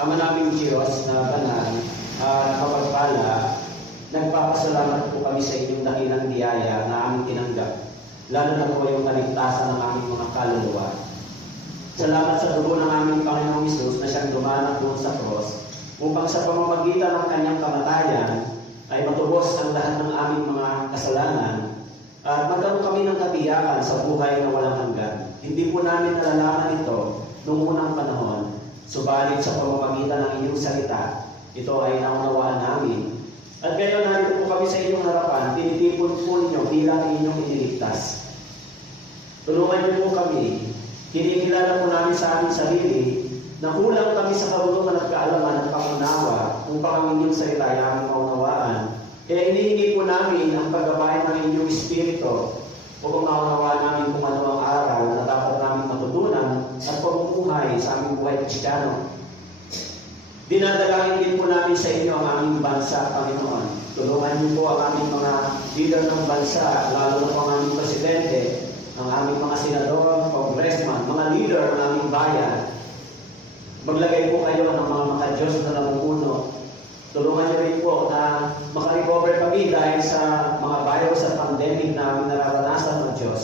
Ama naming Diyos na banal, mapagpala, nagpapasalamat po kami sa inyong dakilang biyaya na aming tinanggap, lalo na po yung kaligtasan ng aming mga kaluluwa. Salamat sa dugo ng aming Panginoong Hesus na siyang dumanak doon sa cross, upang sa pamamagitan ng kanyang kamatayan ay matubos ang lahat ng aming mga kasalanan at magkaroon kami ng katiyakan sa buhay na walang hanggan. Hindi po namin nalalaman ito noong unang panahon, subalit sa pamamagitan ng inyong salita, ito ay naunawaan namin. At ngayon narito po kami sa inyong harapan, tinitipon po ninyo bilang inyong iniligtas. Tulungan niyo po kami, kinikilala po namin sa aming sarili, na kulang kami sa karunungan at kaalaman at pangunawa upang ang inyong salita ay aming maunawaan. Kaya inihingi po namin ang paggabayan ng inyong Espiritu upang maunawaan namin kung ano ang aral na dapat namin matutunan at pamumuhay sa aming buhay Kristiyano. Dinadalangin din po namin sa inyo ang aming bansa, Panginoon. Tulungan niyo po ang aming mga leader ng bansa, lalo na po ang aming presidente, ang aming mga senador, congressman, mga leader ng aming bayan. Maglagay po kayo ng mga maka-Diyos na namumuno. Tulungan niyo rin po na makarecover kami dahil sa mga virus at pandemic na aming nararanasan ng Diyos.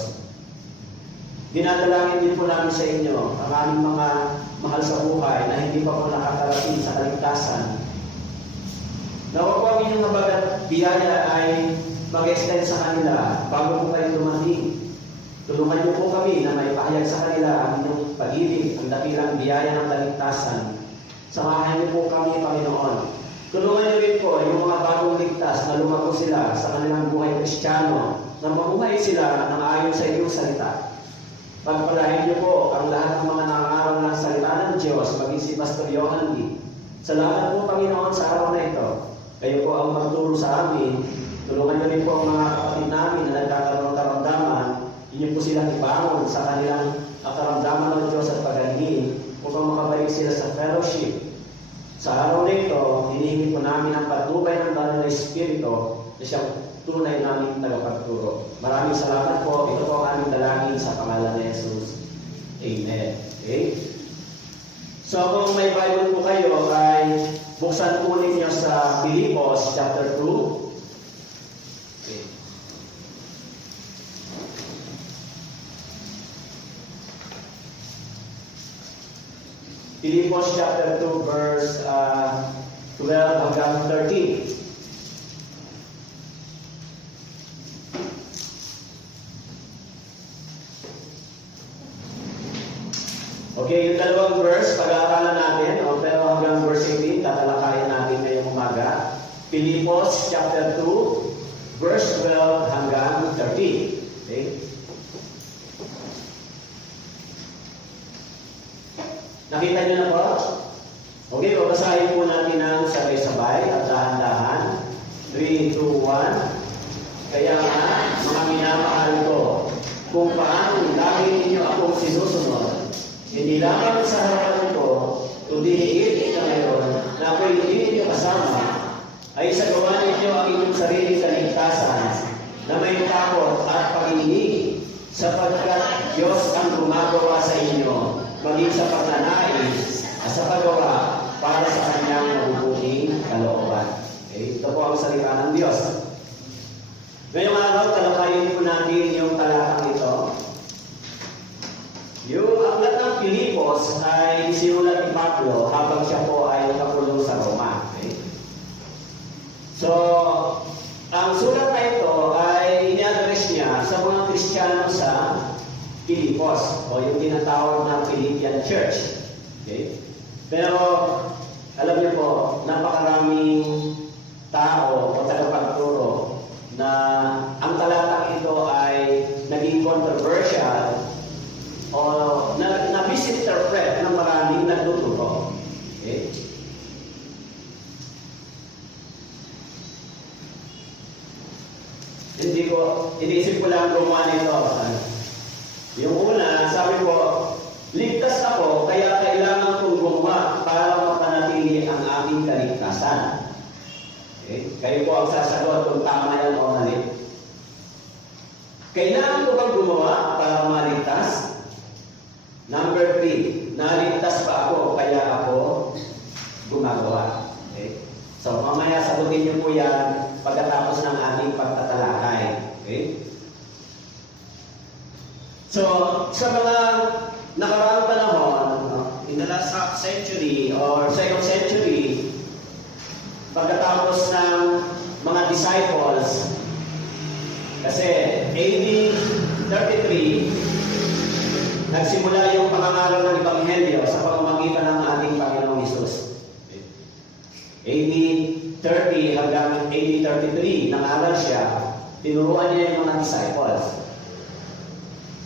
Dinadalangin din po namin sa inyo ang aming mga mahal sa buhay na hindi pa po nakakarating sa kaligtasan. Nawa po ang inyong nabagat biyaya ay mag-extend sa kanila bago po kayo dumating. Tulungan niyo po kami na may pahayag sa kanila ang inyong pag-ibig, ang dakilang biyaya ng kaligtasan. Samahan niyo po kami, Panginoon. Tulungan niyo rin po yung mga bagong ligtas na lumago sila sa kanilang buhay Kristiyano, na mamuhay sila ng ayon sa inyong salita. Pagpalain niyo po ang lahat ng mga nangangaral ng salita ng Diyos, maging si Pastor Johan D. Salamat po, Panginoon, sa araw na ito. Kayo po ang magturo sa amin. Tulungan niyo rin po ang mga kapatid namin na nagkakaroon ng karamdaman. Inyo po silang ibangon sa kanilang karamdaman ng Diyos at pag-alingin upang makabalik sila sa fellowship. Sa araw na ito, hinihingi po namin ang patnubay ng banal na Espiritu na siyang tunay naming tagapagturo. Maraming salamat po. Ito po ang aming dalangin sa pangalan ni Jesus. Amen. Okay? So kung may Bible po kayo, ay buksan po ninyo sa Filipos chapter 2. Okay. Filipos chapter 2 verse 12 hanggang 13. Okay, yung dalawang verse, pag-aaralan natin, pero hanggang verse 18, tatalakayan natin ngayong umaga. Filipos chapter 2, verse 12 hanggang 13. Okay? Nakita niyo na po? Okay, babasahin po natin ng sabay-sabay at dahan-dahan. 3, 2, 1. Kaya nga, mga minamahal ko, kung paano lagi ninyo akong sinusunod, hindi lamang sa harapan ko, kundi higit na ngayon, na ako'y hindi ninyo kasama, ay sa gawa ninyo ang inyong sariling kaligtasan, na may takot at pag-ibig, sapagkat Diyos ang gumagawa sa inyo, maging sa pagnanais at sa paggawa para sa kanyang mabubuting kalooban. Okay? Ito po ang salita ng Diyos. Ngayong araw, talakayin po natin yung talatang ito. Yung aklat ng Filipos ay sinulat ni Pablo habang siya po ay nakakulong sa Roma. Okay? So, ang sulat na ito ay ini-address niya sa mga Kristiyano sa Filipos o yung tinatawag na Philippian Church. Okay? Pero, alam niyo po, napakaraming tao o tagapagturo na ang talatang ito ay naging controversial o na-misinterpret ng maraming nagtuturo. Okay? Iniisip ko lang gumawa nito. Yung una, sabi ko, ligtas ako, kaya kailangan kong gumawa para mapanatili ang aking kaligtasan. Okay? Kayo po ang sasagot kung tama yan o mali. Kailangan ko bang gumawa para maligtas? Number 3, naligtas pa ako, kaya ako sasagutin niyo po yan pagkatapos ng ating pagtatalakay. Okay? So, sa mga nakaraang panahon, in the last half century or second century, pagkatapos ng mga disciples, kasi AD 33, nagsimula yung pangangaral ng Ebanghelyo sa pamamagitan ng ating Panginoong Hesus. AD 30 hanggang AD 33, nangaral siya, tinuruan niya yung mga disciples.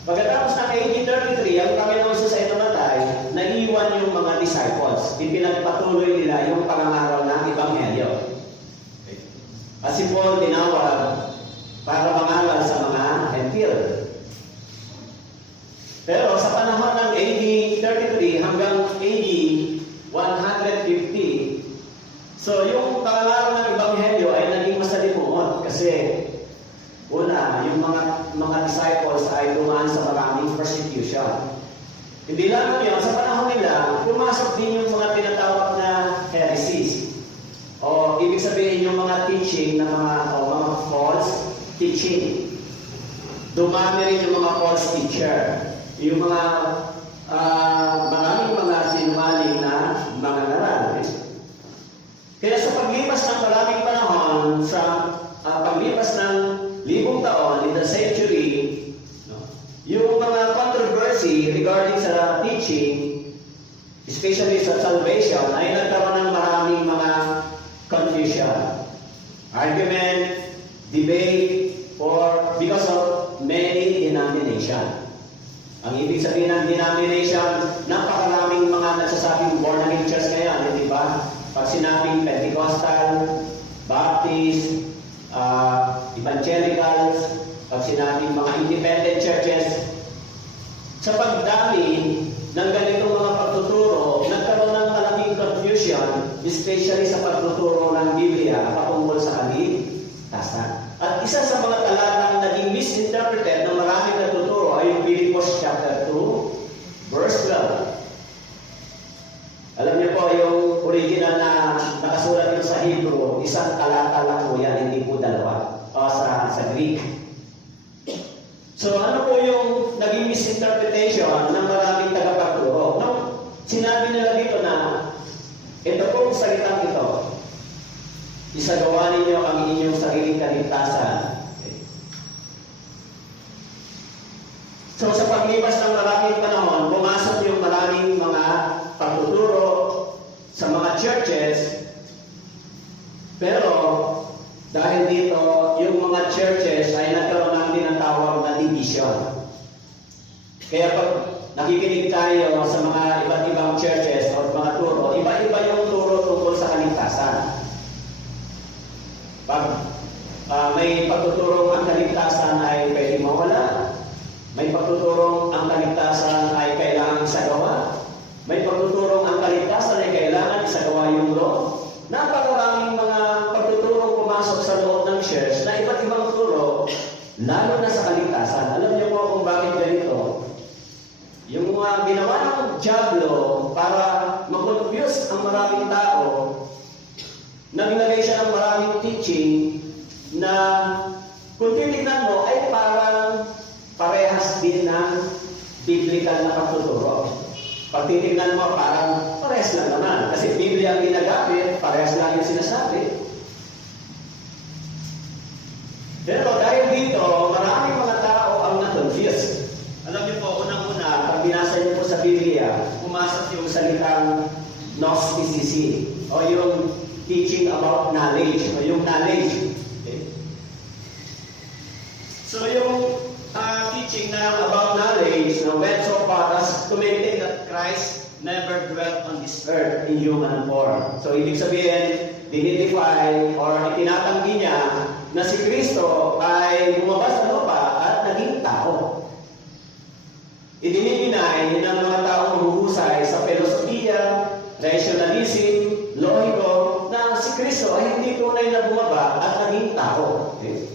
Pagkatapos ng AD 33, ang Panginoong Hesus ay namatay, naiwan yung mga disciples. Ipinagpatuloy nila yung pangangaral ng Ebanghelyo. At si Paul tinawag para mangaral sa mga Hentil. Pero sa panahon ng AD 33 hanggang AD 150, so yung pangaral ng Ebanghelyo ay naging masalimuot kasi una, yung mga disciples ay dumaan sa maraming persecution. Hindi lang yun, sa panahon nila, pumasok din yung mga tinatawag na heresies. O ibig sabihin yung mga teaching na mga false teaching. Dumami rin yung mga false teacher. Yung mga maraming mga sinungaling na mga ngaral. Kaya sa paglipas ng maraming panahon, sa paglipas ng 1,000 taon, in the century, yung mga controversy regarding sa teaching, especially sa salvation, ay nagkaroon ng maraming mga confusion, argument, debate, or because of many denomination. Ang ibig sabihin ng denomination, napakaraming mga nagsasabing born again church ngayon, di ba? Pag sinabing Pentecostal, Baptist, Evangelicals, pag sinabing mga independent churches, sa pagdami ng ganitong mga pagtuturo, nagkaroon ng malaking confusion, especially sa pagtuturo ng Biblia patungkol sa kaligtasan. At isa sa mga talatang naging misinterpreted ng maraming nagtuturo ay yung Philippians chapter 2, verse 12. Alam niyo po, yung original na nakasulat yun sa Hebrew, isang talata lang po yan, hindi po dalawa. O sa Greek. So ano po yung naging misinterpretation ng maraming tagapagturo? Nung sinabi nila dito na ito pong salitang ito, isagawa ninyo ang inyong sariling kaligtasan. Okay. So sa paglipas ng maraming panahon, pumasok yung maraming mga pagtuturo sa mga churches, pero dahil dito, yung mga churches ay nagkaroon ng tinatawag na division. Kaya pag nakikinig tayo sa mga iba't ibang churches o mga turo, iba-iba yung turo tungkol sa kaligtasan. Pag may pagtuturong ang kaligtasan ay pwedeng mawala, may pagtuturong ang kaligtasan ay kailangan isagawa, may pagtuturong ang kaligtasan ay kailangan isagawa yung law. Napakaraming mga pagtuturong pumasok sa loob ng church na iba't ibang turo, lalo na sa kaligtasan. Alam niyo po kung bakit ganito? Yung mga ginawa ng Diablo para mag-confuse ang maraming tao, naglagay siya ng maraming teaching na kung titignan mo ay parang parehas din ng biblical na pagtuturo. Pag titignan mo, parang parehas lang naman. Kasi Biblia ang ginagamit, parehas lang yung sinasabi. Pero dahil dito, maraming mga tao ang na-confuse. Alam niyo po, unang-una, pag binasa niyo po sa Biblia, pumasok yung salitang Gnosticism, o yung teaching about knowledge, o yung knowledge. Okay? So yung teaching na about knowledge na went so far as to maintain that Christ never dwelt on this earth in human form. So ibig sabihin, dinidefy or itinatanggi niya na si Kristo ay bumaba sa lupa at naging tao. Idinininay ng mga taong huhusay sa filosofiya, rationalism, lohiko, na si Kristo ay hindi tunay na bumaba at naging tao. Okay?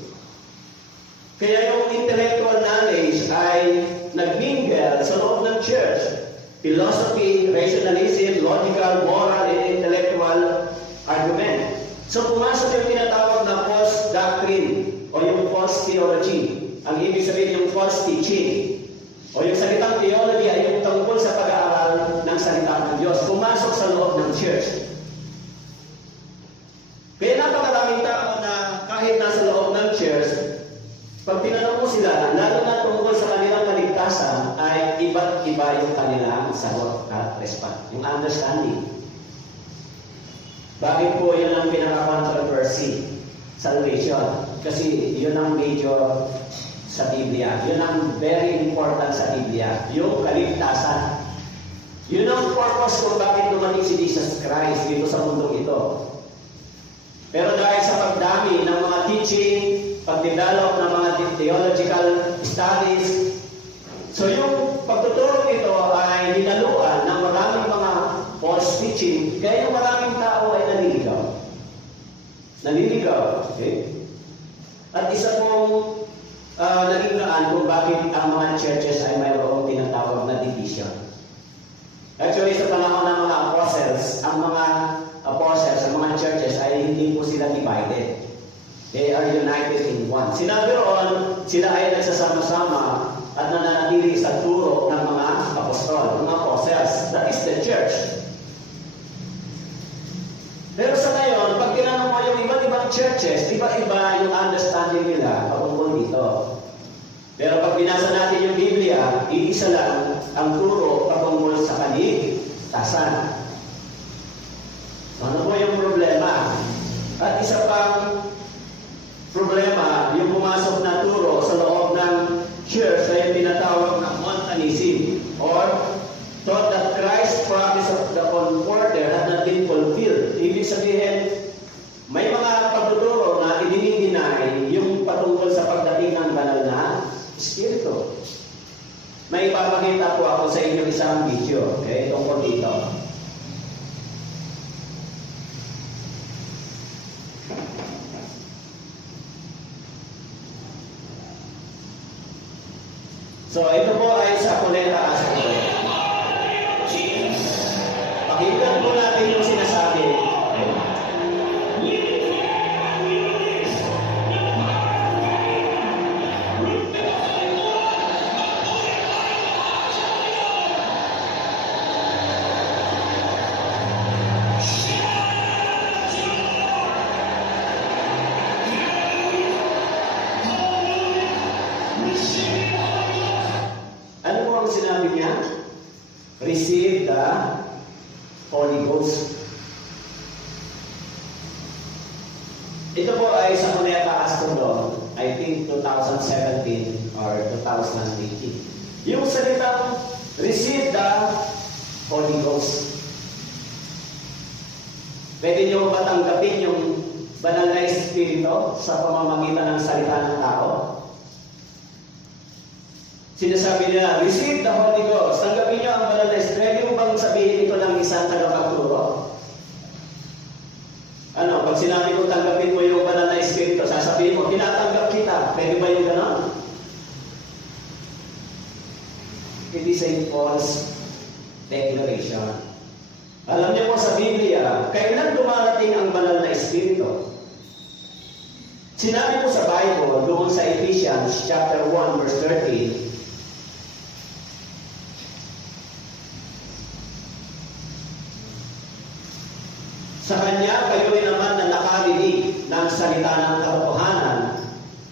Kaya yung intellectual knowledge ay nagmingle sa loob ng church. Philosophy, rationalism, logical, moral, and intellectual argument. So pumasok yung theology. Ang ibig sabihin yung false teaching. O yung salitang theology ay yung tungkol sa pag-aaral ng salita ng Diyos. Pumasok sa loob ng church. Kaya napakaraming tao na kahit nasa loob ng church, pag tinanong mo sila, lalo na tungkol sa kanilang kaligtasan, ay iba't iba yung kanilang sagot at response. Yung understanding. Bakit po yun ang pinaka-controversy? Salvation. Kasi yun ang major sa Biblia. Yun ang very important sa Biblia. Yung kaligtasan. Yun ang purpose kung bakit dumating si Jesus Christ dito sa mundong ito. Pero dahil sa pagdami ng mga teaching, pag-develop ng mga theological studies, so yung pagtuturo ito ay dinaluan ng maraming mga false teaching, kaya yung maraming tao ay naliligaw. Naliligaw. Okay? At isa pong naging daan kung bakit ang mga churches ay mayroong tinatawag na division. Actually, sa panahon ng mga apostles, ang mga churches ay hindi po sila divided. They are united in one. Sinabi roon, sila ay nagsasama-sama at nananatili sa turo ng mga apostol, mga apostles. That is the church. Pero sa ngayon, pag tinanong mo yung iba't ibang churches, iba-iba yung understanding nila patungkol dito. Pero pag binasa natin yung Biblia, iisa lang ang turo patungkol sa kaligtasan. Ano po yung problema? At isa pang problema, yung pumasok na turo sa loob ng church ay tinatawag na Montanism or thought that Christ's promise of the Comforter had not been fulfilled. Ibig sabihin, may mga pagtuturo na idinideny yung patungkol sa pagdating ng banal na Espiritu. May ipapakita po ako sa inyo isang video, okay, tungkol dito. So, ito po ay sa Cuneta Astro. Pakinggan po natin yung sinasabi. Ano po ang sinabi niya? Receive the Holy Ghost. Ito po ay sa Cuneta Astrodome, I think 2017 or 2018. Yung salitang receive the Holy Ghost. Pwede niyo ba tanggapin yung banal na Espiritu sa pamamagitan ng salita ng tao? Sinasabi nila, receive the Holy Ghost. Tanggapin niyo ang banal na Espiritu. Pwede mo bang sabihin ito ng isang tagapagturo? Ano, pag sinabi ko tanggapin mo yung banal na Espiritu, sasabihin mo, tinatanggap kita. Pwede ba yung gano'n? It is a false declaration. Alam niyo po sa Biblia, kailan dumarating ang banal na Espiritu? Sinabi po sa Bible, doon sa Ephesians chapter 1 verse 13, sa Kanya kayo rin naman na nakarinig ng salita ng katotohanan,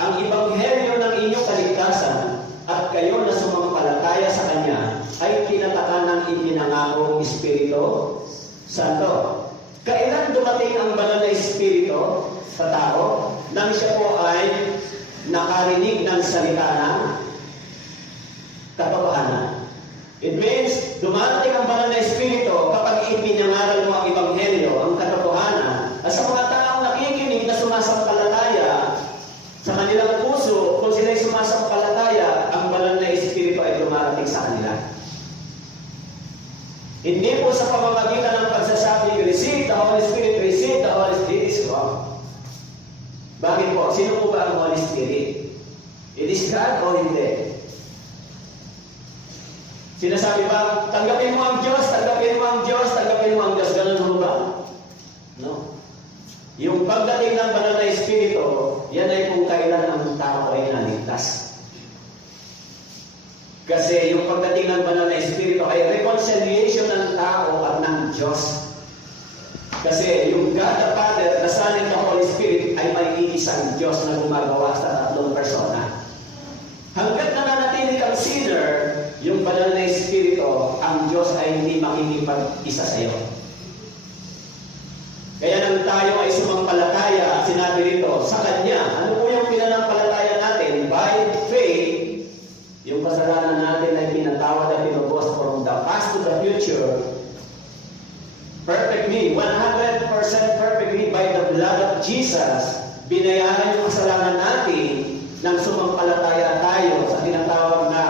ang ebanghelyo ng inyong kaligtasan, at kayo na sumampalataya sa Kanya ay tinatakan ng ipinangakong Espiritu Santo. Kailan dumating ang banal na Espiritu sa tao? Nang siya po ay nakarinig ng salita ng katotohanan. It means, dumarating ang banal na Espiritu kapag ipinangaral mo ang ebanghelyo, ang katotohanan, at sa mga taong nakikinig na sumasampalataya sa kanilang puso, kung sila'y sumasampalataya, ang banal na Espiritu ay dumarating sa kanila. Hindi po sa pamamagitan ng pagsasabi, receive the Holy Spirit, receive the Holy Spirit, is wrong. Bakit po? Sino po ba ang Holy Spirit? It is God o hindi? Sinasabi ba, tanggapin mo ang Diyos, tanggapin mo ang Diyos, tanggapin mo ang Diyos. Ganun ho ba? No. Yung pagdating ng banal na Espiritu, yan ay kung kailan ang tao ay naligtas. Kasi yung pagdating ng banal na Espiritu ay reconciliation ng tao at ng Diyos. Kasi yung God the Father, the Son, and the Holy Spirit ay may iisang Diyos na gumagawa sa tatlong persona. Hanggat nananatili kang sinner, yung banal na Espiritu, ang Diyos ay hindi makikipag-isa sa iyo. Kaya nang tayo ay sumampalataya, sinabi rito, sa Kanya, ano po yung pinanampalataya natin? By faith, yung kasalanan natin ay pinatawad at pinubos from the past to the future, perfectly, 100% perfectly by the blood of Jesus, binayaran yung kasalanan natin nang sumampalataya tayo sa tinatawag na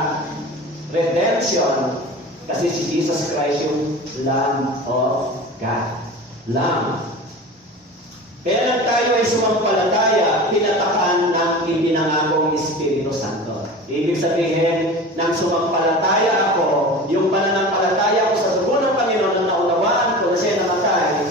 redemption, kasi si Jesus Christ yung Lamb of God. Lamb. Kaya nang tayo ay sumampalataya, pinatakan ng ibinangakong Espiritu Santo. Ibig sabihin, nang sumampalataya ako, yung pananampalataya ko sa dugo ng Panginoon na naunawaan ko na siya namatay,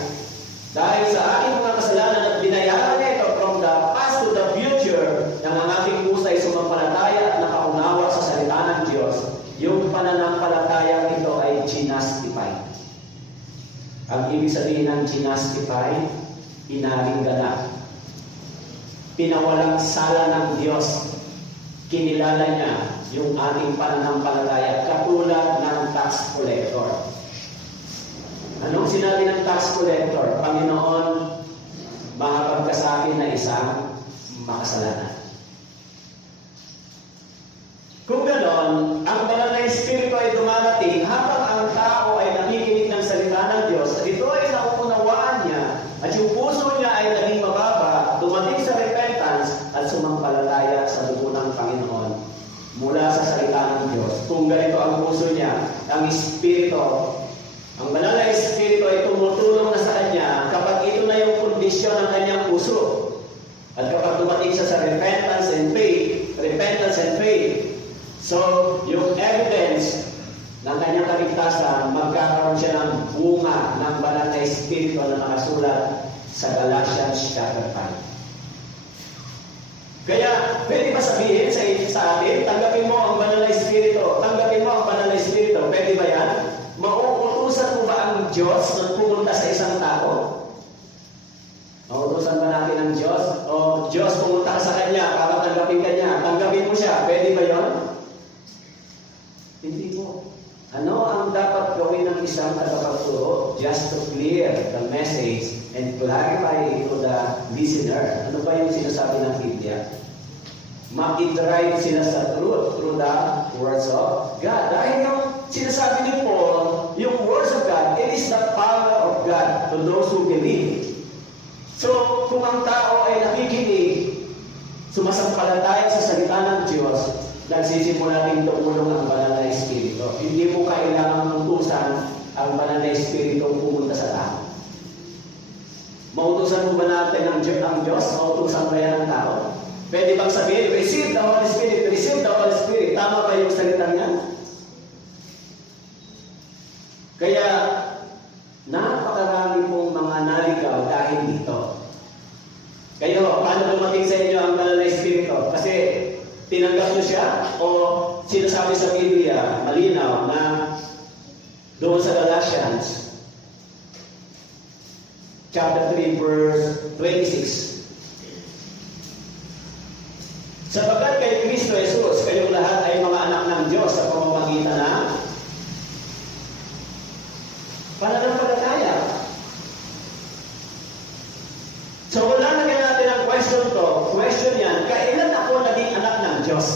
dahil sa aking mga kasalanan at binayaran niya ito from the past to the future, nang ang aking puso ay sumampalataya at nakaunawa sa salita ng Diyos, yung pananampalataya ito ay ginastified. Ang ibig sabihin ng ginastified, inaring ganap. Pinawalang sala ng Diyos. Kinilala niya yung ating pananampalataya katulad ng tax collector. Anong sinabi ng tax collector? Panginoon, mahapag ka sa akin na isang makasalanan. Kung ganon, ang banal na Espiritu ay dumarating habang ang tao ay nakikinig ng salita ng Diyos at ito ay nauunawaan niya at yung puso niya ay naging mababa, dumating sa repentance at sumampalataya sa dugo ng Panginoon mula sa salita ng Diyos. Kung ganito ang puso niya, ang Espiritu, ang banal na Espiritu ay tumutulong na sa kanya kapag ito na yung kondisyon ng kanyang puso. At kapag dumating siya sa repentance and faith, so yung evidence ng kanyang kaligtasan, magkakaroon siya ng bunga ng banal na Espiritu na nakasulat sa Galatians chapter 5. Kaya, pwede ba sabihin sa atin, tanggapin mo ang banal na Espiritu, tanggapin mo ang banal na Espiritu, pwede ba yan? Mauutusan mo ba ang Diyos na pumunta sa isang tao? Mauutusan ba natin ang Diyos? O Diyos, pumunta ka sa Kanya para tanggapin Kanya, tanggapin mo siya, pwede ba yun? Hindi po. Ano ang dapat gawin ng isang tagapagturo? Just to clear the message and clarify it to the listener. Ano ba yung sinasabi ng Biblia? Ma-drive sila sa truth through the words of God. Dahil yung sinasabi ni Paul, yung words of God, it is the power of God to those who believe. So, kung ang tao ay nakikinig, sumasampalataya sa salita ng Diyos, nagsisimula rin tumulong ang banal na Espiritu. Hindi mo kailangang utusan ang banal na Espiritu pumunta sa tao. Mautusan mo ba natin ang Diyos? Mautusan ba yan ang tao? Pwede bang sabihin, receive the Holy Spirit, receive the Holy Spirit. Tama ba yung salita niya? Kaya, napakarami pong mga naligaw dahil dito. Kayo, paano dumating sa inyo ang banal na Espiritu? Kasi, tinanggap nyo siya o sinasabi sa Biblia, malinaw na doon sa Galatians chapter 3 verse 26. Sapagkat kay Kristo Jesus, kayong lahat ay mga anak ng Diyos sa pamamagitan ng pananampalataya. So wala na kaya natin ang question yan, kailan ako naging anak ng Diyos?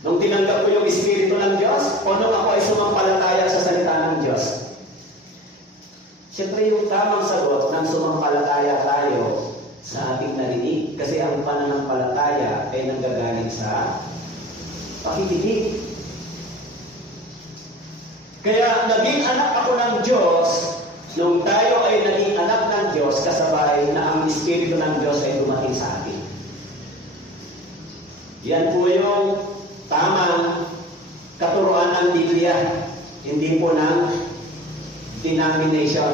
Nung tinanggap ko yung Espiritu ng Diyos o nung ako ay sumampalataya sa salita ng Diyos? Siyempre yung tamang sagot ng sumampalataya tayo sa ating narinig. Kasi ang pananampalataya ay nanggagaling sa pakikinig. Kaya naging anak ako ng Diyos nung tayo ay naging anak ng Diyos kasabay na ang Espiritu ng Diyos ay dumating sa atin. Yan po yung tamang katuruan ng Biblia, hindi po ng denomination.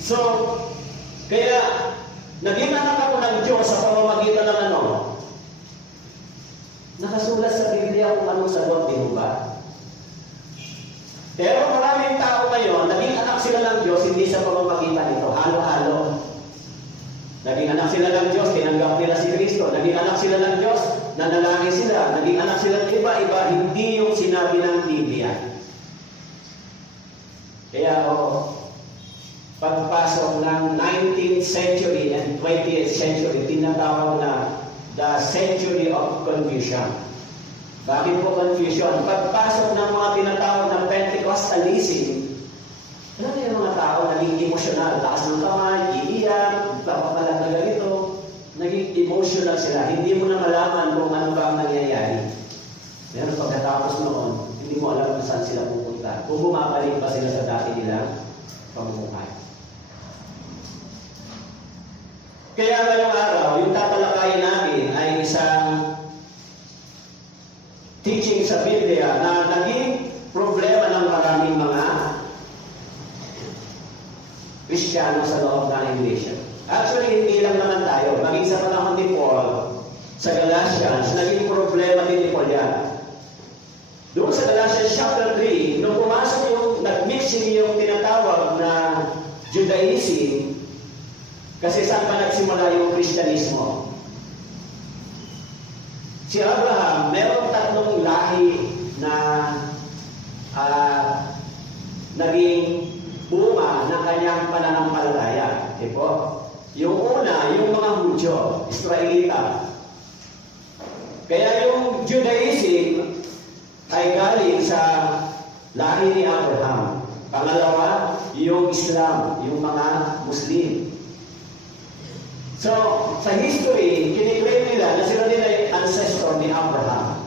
So, Kaya, naging anak ako ng Diyos sa pamamagitan ng ano? Nakasulat sa Biblia kung anong sagot, di ba? Pero maraming tao ngayon, naging anak sila ng Diyos, hindi sa pamamagitan nito. Halo-halo. Naging anak sila ng Diyos, tinanggap nila si Kristo. Naging anak sila ng Diyos, nanalangin sila. Naging anak sila ng iba-iba, hindi yung sinabi ng Biblia. Kaya, pagpasok ng 19th century and 20th century, tinatawag na the century of confusion. Bakit po confusion? Pagpasok ng mga tinatawag ng Pentecostalism, alam niyo yung mga tao naging emotional, taas ng kamay, iiyak, papapalag na ganito, naging emotional sila. Hindi mo na malaman kung ano ba ang nangyayari. Pero pagkatapos noon, hindi mo alam kung saan sila pupunta. Kung bumabalik pa sila sa dati nilang pamumuhay. Kaya ngayong araw, yung tatalakayin natin ay isang teaching sa Biblia na naging problema ng maraming mga Kristiyano sa loob ng Iglesia. Actually, hindi lang naman tayo. Maging sa panahon ni Paul, sa Galatians, naging problema din ni Paul yan. Doon sa Galatians chapter 3, nung pumasok yung, nag-mixing yung tinatawag na Judaism, kasi saan pa nagsimula yung Kristyanismo? Si Abraham, meron tatlong lahi na naging bunga ng kanyang pananampalataya. Diba? Yung una, yung mga Hudyo, Israelita. Kaya yung Judaism ay galing sa lahi ni Abraham. Pangalawa, yung Islam, yung mga Muslim. So, sa history, kiniklaim nila na sila din ay ancestor ni Abraham.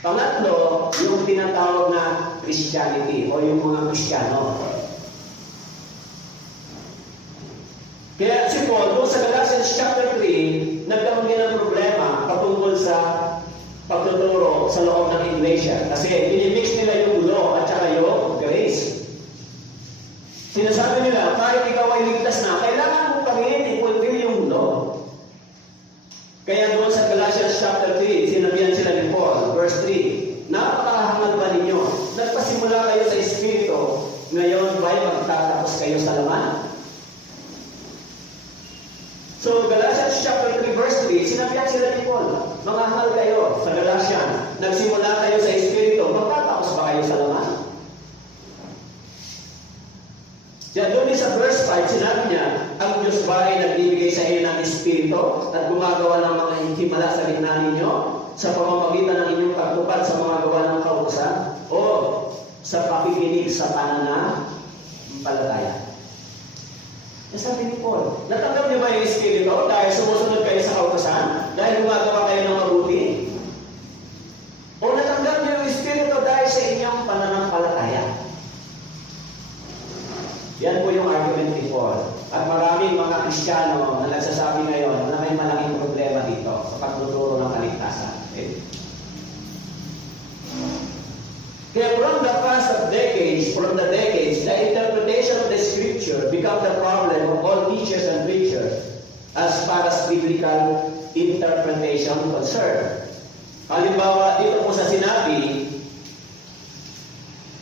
Pangatlo, yung tinatawag na Christianity o yung mga Kristiyano. Kaya si Paul, doon sa Galatians chapter 3, nagkaroon din ng problema patungkol sa pagtuturo sa loob ng Iglesia. Kasi inimix nila yung law at saka yung grace. Sinasabi nila, kahit ikaw ay ligtas na, kailangan mo pa rin i-fulfill yung law. Kaya doon sa Galatians chapter 3, sinabihan sila ni Paul, verse 3, napakahangal ba ninyo? Nagpasimula kayo sa Espiritu, ngayon ba'y magtatapos kayo sa laman? So, Galatians chapter 3, verse 3, sinabihan sila ni Paul, mangahangal kayo sa Galatian, nagsimula kayo sa Espiritu, magtatapos ba kayo sa laman? Diyan doon sa verse 5, sinabi niya, ang Diyos ba ay nagbibigay sa inyo ng Espiritu at gumagawa ng mga himala sa gitna ninyo sa pamamagitan ng inyong pagtupad sa mga gawa ng kautusan o sa pakikinig sa pananampalataya? Sabi ni Paul, natanggap niyo ba yung Espiritu dahil sumusunod kayo sa kautusan? Dahil gumagawa kayo ng mabuti? O natanggap niyo yung Espiritu dahil sa inyong pananampalataya? Yan po yung argument ni Paul. At maraming mga Kristiyano na nagsasabi ngayon na may malaking problema dito sa pagtuturo ng kaligtasan. Okay? Kaya from the past of decades, the interpretation of the Scripture become the problem of all teachers and preachers as far as biblical interpretation concerned. Halimbawa, dito po sa sinabi,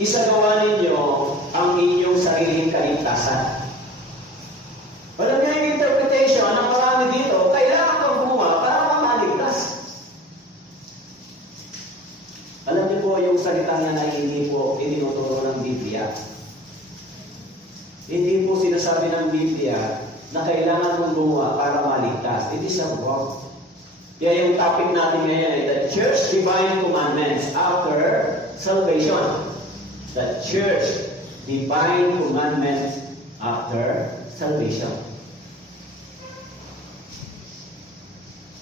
isagawa ninyo ang inyong sariling kaligtasan. Alam niyo yung interpretation ng marami dito, kailangan kang gumawa para makaligtas. Alam niyo po yung salita niya na hindi po itinuturo ng Biblia. Hindi po sinasabi ng Biblia na kailangan mong gumawa para maligtas. It is a wrong. Kaya yung topic natin ngayon ay the Church Divine Commandments after Salvation. The Church Divine Commandments after Salvation.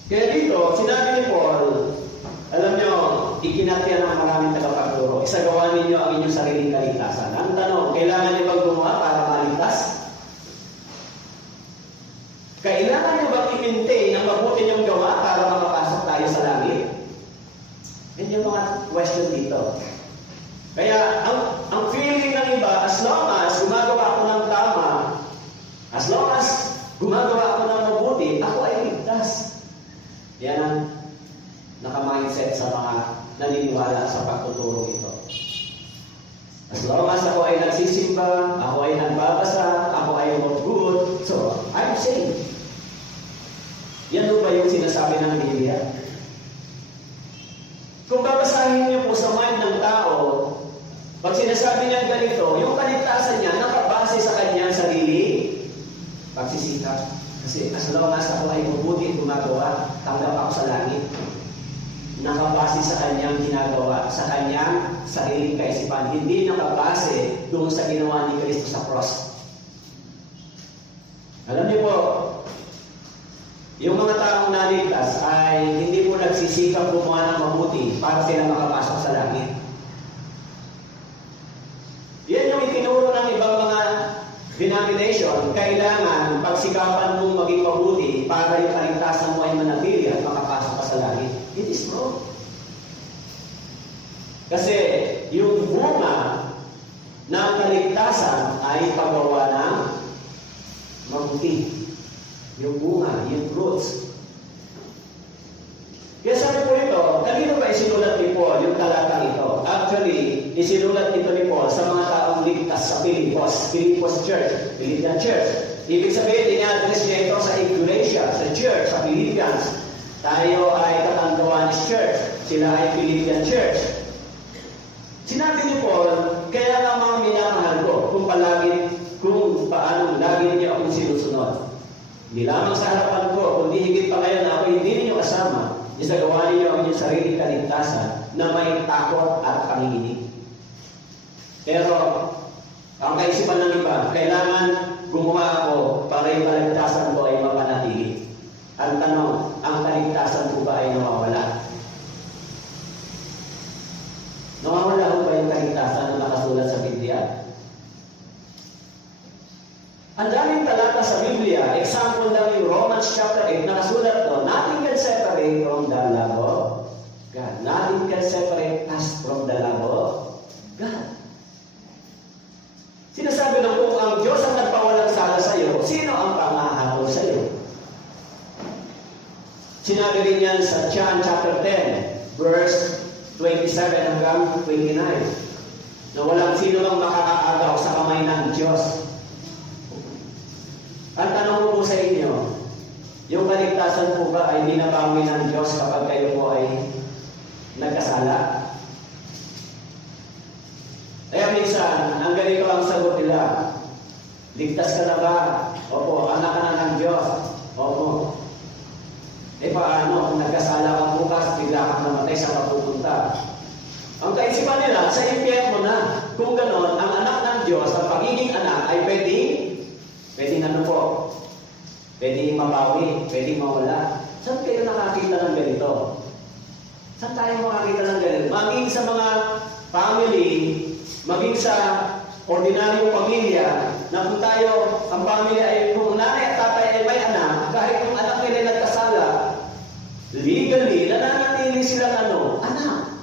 Kaya dito, sinabi ni Paul, alam nyo, ikinatya ng maraming tagapagturo, isagawa ninyo ang inyong sariling kaligtasan. Ang tanong, kailangan nyo bang gumawa para maligtas? Kailangan nyo bang i-maintain ang mabuti nyong gawa para makapasok tayo sa langit? Yan yung mga question dito. Kaya, ang feeling ng iba, as long as gumagawa ko ng tama, As long as gumagawa ako ng mabuti, ako ay ligtas. Yan ang naka-mindset sa mga naniniwala sa pagtuturo ito. As long as ako ay nagsisimba, ako ay nagbabasa, ako ay good, so I'm saved. Yan ba yung sinasabi ng Biblia? Kung babasahin niyo po sa mind ng tao, pag sinasabi niya ganito, yung kaligtasan niya nakabase sa kanyang sarili pagsisikap. Kasi as long as ako ay mabuti gumagawa, tanggap ako sa langit. Nakabase sa kanyang ginagawa, sa kanyang sariling kaisipan. Hindi nakabase doon sa ginawa ni Kristo sa cross. Alam niyo po, yung mga taong naligtas ay hindi po nagsisikap gumawa ng mabuti para sila makapasok sa langit. Yan yung itinuro ng ibang mga denomination, kailangan pagsikapan mong maging mabuti para yung kaligtasan mo ay manatili at makapasok ka sa langit. It is wrong. Kasi yung bunga ng kaligtasan ay paggawa ng mabuti. Yung bunga, yung fruits. Kaya sabi po ito, kanino ba isinulat ni Paul yung talatang ito? Actually, isinulat ito ni Paul sa mga taong ligtas sa Philippos Church, Philippian Church. Ibig sabihin, in-address niya ito sa Iglesia, sa Church, sa Philippians. Tayo ay Katanggawanis Church, sila ay Philippian Church. Sinabi ni Paul, kaya nga mga minamahal ko, kung paano lagi niyo akong sinusunod. Hindi lamang sa harapan ko, kundi higit pa ngayon na ako hindi ninyo kasama. Isagawa ninyo ang inyong sariling kaligtasan na may takot at panginginig. Pero, ang kaisipan ng iba, kailangan gumawa ako para yung kaligtasan ko ay mapanatili. Ang tanong, ang kaligtasan ko ba ay nawawala? Nawawala ko ba yung kaligtasan na nakasulat sa Biblia? Ang daming talata sa Biblia, example lang yung Romans chapter 8, nakasulat doon, nothing can separate from the love of God. Nothing can separate us from the love of God. Sinasabi na kung ang Diyos ang nagpawalang sala sa iyo, sino ang pangahabol sa iyo? Sinabi rin yan sa John chapter 10, verse 27 hanggang 29, na walang sino mang makakaagaw sa kamay ng Diyos. Ang tanong ko po sa inyo, yung kaligtasan po ba ay binabawi ng Diyos kapag kayo po ay nagkasala? Kaya minsan, ang ganito ang sagot nila, ligtas ka na ba? Opo. Anak ka na ng Diyos? Opo. E paano, kung nagkasala ka bukas, bigla kang namatay sa mapupunta? Ang kaisipan nila, sa impyerno na. Kung ganon, ang anak ng Diyos, ang pagiging anak ay pwedeng ano po, pwedeng mabawi, pwedeng mawala. Saan kayo nakakita ng ganito? Saan tayo makakita ng ganito? Maging sa mga family, maging sa ordinaryong pamilya, na kung tayo, ang pamilya ay, kung nanay at tatay ay may anak, kahit yung anak nila ay nagkasala, legally, nananatili silang anak.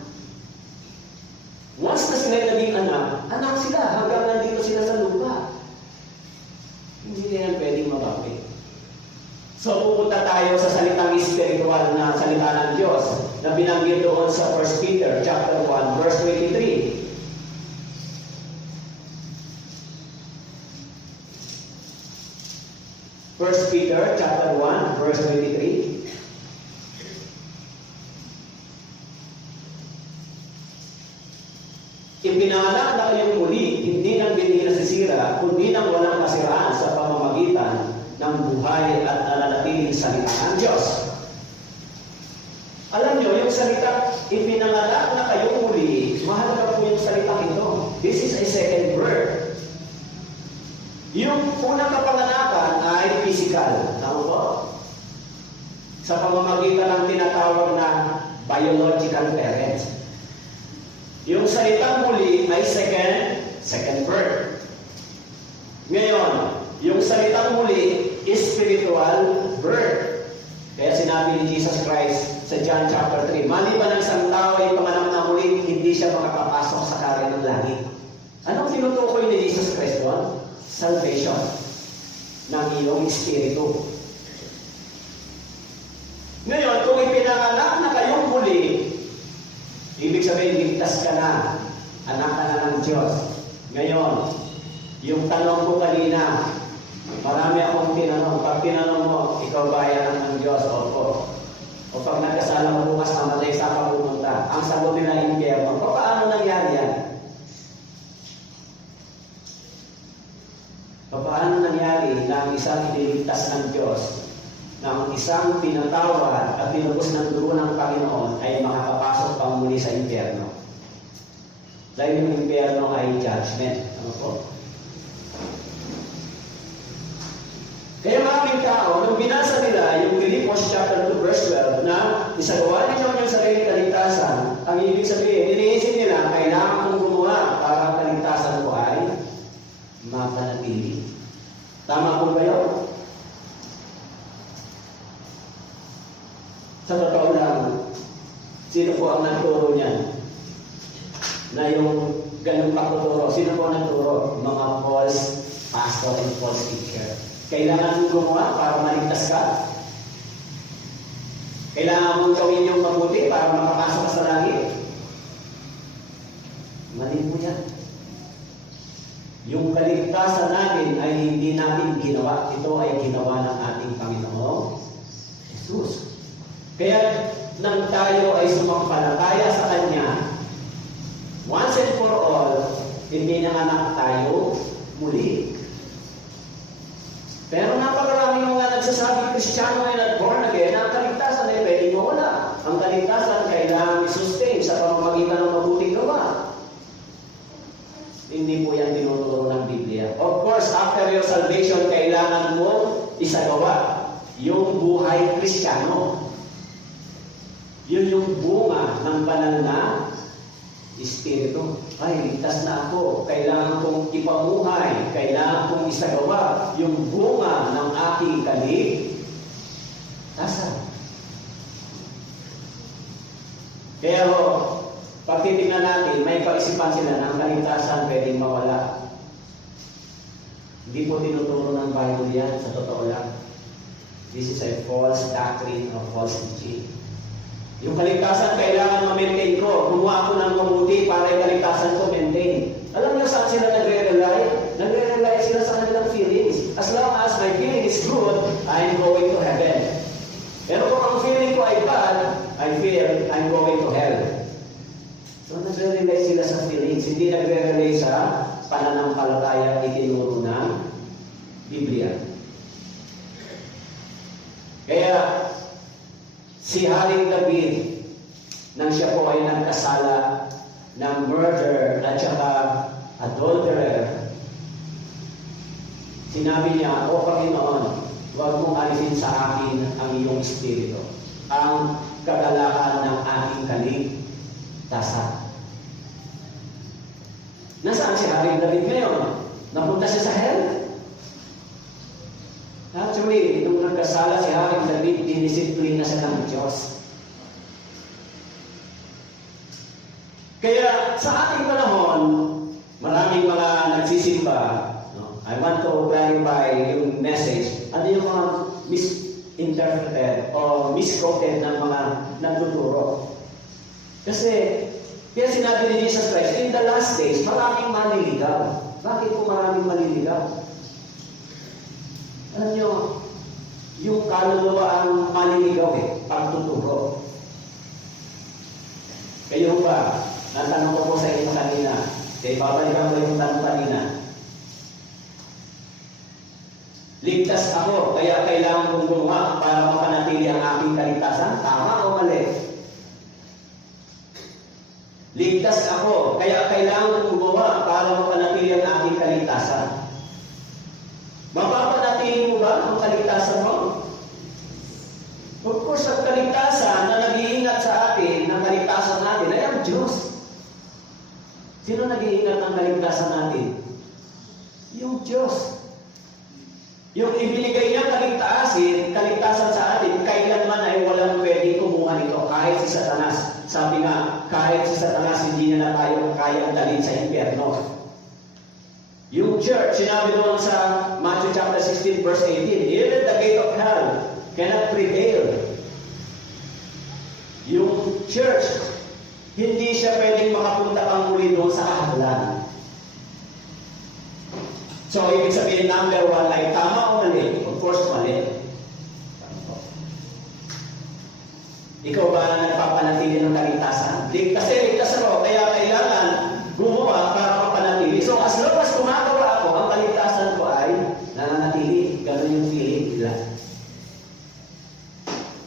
Once na sila naging anak sila, hanggang nandito sila sa lupa. Hindi na yan pwedeng mabawi. So, pupunta tayo sa salitang spiritual na salita ng Diyos na binanggit doon sa 1 Peter chapter 1, verse 23. 1 Peter chapter 1, verse 23. Ipinanganak na kayong muli, hindi ng binhi nasisira, kundi ng walang kasiraan sa pamamagitan ng buhay at nananatiling salita ng Diyos. Alam nyo, yung salita, ipinanganak na kayong muli, mahalaga po yung salitang ito. This is a second word. Yung unang kapanganakan ay physical. Tama po? Sa pamamagitan ng tinatawag na biological parents. Yung salitang muli ay second word. Ngayon, yung salitang muli is spiritual word. Kaya sinabi ni Jesus Christ sa John chapter 3, maliban ng isang tao ay panganak na muli, hindi siya makakapasok sa karya ng langit. Anong tinutukoy ni Jesus Christ doon? Salvation. ng iyong espiritu. Ngayon, kung ipinanganak na kayong muli, ibig sabihin, ligtas ka na, anak ka na ng Diyos. Ngayon, yung tanong ko kanina, marami akong tinanong. Pag tinanong mo, ikaw ba ay anak ng Diyos? Opo. O pag nagkasala mo bukas na matay, saan ka pumunta? Ang sagot nila impyerno. Paano nangyari yan? Paano nangyari na ang isang iniligtas ng Diyos, na ang isang pinatawad at pinubos ng dugo ng Panginoon ay makakapasok pang muli sa impyerno? Dahil yung impyerno ay judgment. Ano po? Kaya maraming tao, nung binasa nila yung Philippians chapter 2 verse 12 na isagawa ninyo yung sarili kaligtasan, ang ibig sabihin, iniisip nila, kailangan kong gumawa para ang kaligtasan ko ay mapanatili. Tama po ba yun? Sa totoo lang, sino po ang nagturo niyan? Na yung ganung pagtuturo, sino po ang nagturo? Mga false pastor and false teacher. Kailangan mong gumawa para maligtas ka? Kailangan mong gawin yung mabuti para makapasok ka sa langit? Mali po yan. Yung kaligtasan natin ay hindi natin ginawa. Ito ay ginawa ng ating Panginoong Jesus. Kaya nang tayo ay sumampalataya sa Kanya, once and for all, hindi nanganak tayo muli. Pero napakaraming mga nagsasabi, Kristiyano ay not-born again, ang kaligtasan ay pwede nyo wala. Ang kaligtasan kailangan i-sustain sa pamamagitan ng mabuting gawa. Hindi po yan tinuturo ng Biblia. Of course, after your salvation, kailangan mo isagawa yung buhay Kristiyano. Yun yung bunga ng banal na Espiritu. Ay, ligtas na ako. Kailangan kong ipamuhay. Kailangan kong isagawa yung bunga ng aking kaligtasan. Kaya pag titignan natin, may kaisipan sila na ang kaligtasan pwedeng mawala. Hindi po tinuturo ng Bible yan, sa totoo lang. This is a false doctrine or false teaching. Yung kaligtasan, kailangan ma-maintain ko. Gumawa ako ng mabuti para yung kaligtasan ko maintain. Alam niyo saan sila nagre-rely? Nagre-rely sila sa kanilang feelings. As long as my feeling is good, I'm going to heaven. Pero kung ang feeling ko ay bad, I feel I'm going to hell. So nagre-rely sila sa feelings. Hindi nagre-rely sa pananampalataya itinuro ng Biblia. Kaya, si Haring David, nang siya po ay nagkasala ng murder at saka adulterer, sinabi niya, O Panginoon, huwag mong alisin sa akin ang iyong espiritu, ang kagalakan ng aking kaligtasan. Nasaan si Haring David ngayon? Napunta siya sa hell? Actually, nung nagkasala si Haring David, dinisiplina siya ng Diyos. Kaya sa ating panahon, maraming mga nagsisimba. No? I want to clarify yung message. Ano yung mga misinterpreted o misquoted ng mga nagtuturo? Kasi, kaya sinabi ni Jesus Christ, in the last days, maraming manliligaw. Bakit po maraming manliligaw? Alam nyo, yung kaluluwa ang maliligaw pagtuturo. Kayo ba, natanong ko po sa inyo kanina, kaya babalikan ko yung tanong kanina. Ligtas ako, kaya kailangan kong gumawa para mapanatili ang aking kaligtasan. Tama o mali? Ligtas ako, kaya kailangan kong gumawa para mapanatili ang aking kaligtasan. Mapapanatili mo ba ang kaligtasan mo? Of course, ang kaligtasan na nag-iingat sa atin, ng kaligtasan natin, ay ang Diyos. Sino nag-iingat ng kaligtasan natin? Yung Diyos. Yung ibinigay niya kaligtasan sa atin, kailanman ay walang pwedeng kumuha nito, kahit si Satanas. Sabi nga, kahit si Satanas, hindi niya na tayo kayang dalhin sa impyerno. Yung church, sinabi doon sa Matthew chapter 16 verse 18, even the gate of hell cannot prevail. Yung church, hindi siya pwedeng makapunta pang muli doon sa kahalan. So, ibig sabihin, number one, ay tama o mali? Of course, mali. Ikaw ba nagpapanatili ng kaligtasan? Kasi ligtas ako, kaya kailangan gumawa para mapanatili. So, as long as gumagawa ako, ang kaligtasan ko ay nananatili. Ganun yung feeling nila.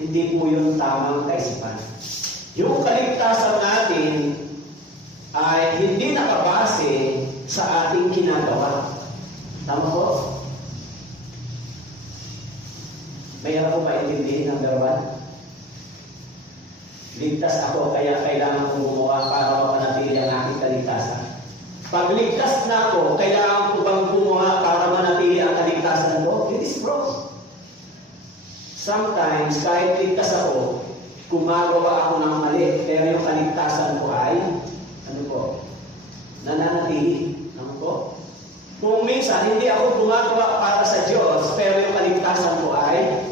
Hindi po yung tamang kaisipan. Yung kaligtasan natin ay hindi nakabase sa ating ginagawa. Tama po? Mayroon po maintindihin ng dalawa? Ligtas ako, kaya kailangan kong gumawa para mapanatili ang aking kaligtasan. Pag ligtas na ako, kailangan ko bang gumawa para manatili ang kaligtasan ko? It is wrong. Sometimes, kahit ligtas ako, gumagawa ako ng mali, pero yung kaligtasan ko ay, nananatili. Ano po? Kung minsan, hindi ako gumagawa para sa Diyos, pero yung kaligtasan ko ay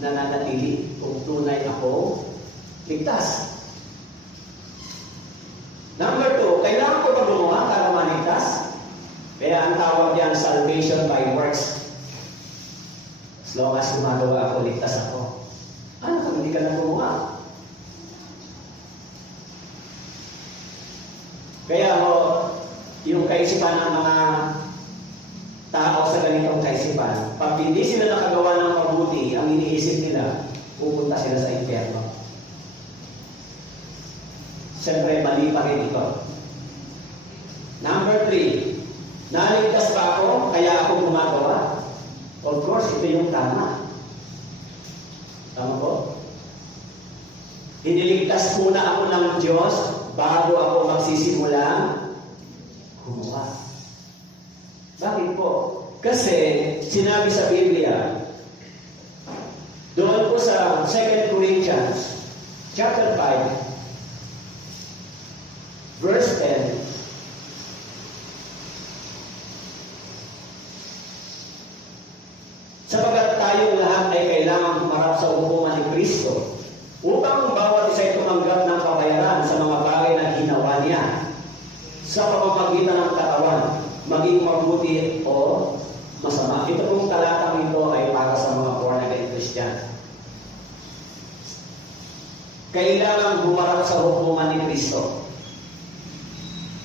nananatili. Kung tunay ako, ligtas. Number 2, kailangan ko ba gumawa para maligtas? Kaya ang tawag yan, salvation by works. As long as gumagawa ako, ligtas ako. Ano kung hindi ka na gumawa? Kaya yung kaisipan ng mga tao sa ganitong kaisipan, pag hindi sila nakagawa ng mabuti, ang iniisip nila, pupunta sila sa impyerno. Siyempre, mali pa rin ito. Number 3, naligtas ba ako, kaya ako gumagawa? Of course, ito yung tama. Tama po? Iniligtas muna ako ng Diyos bago ako magsisimulang gumawa. Bakit po? Kasi, sinabi sa Biblia, doon po sa 2 Corinthians, chapter 5, verse 10, sapagat tayong lahat ay kailangan humarap sa hukuman ni Kristo upang bawat isa ay tumanggap ng kabayaran sa mga bagay na ginawa niya sa pamamagitan ng katawan, maging mabuti o masama. Ito pong talatang ito ay para sa mga born-again Christian. Kailangan humarap sa hukuman ni Kristo.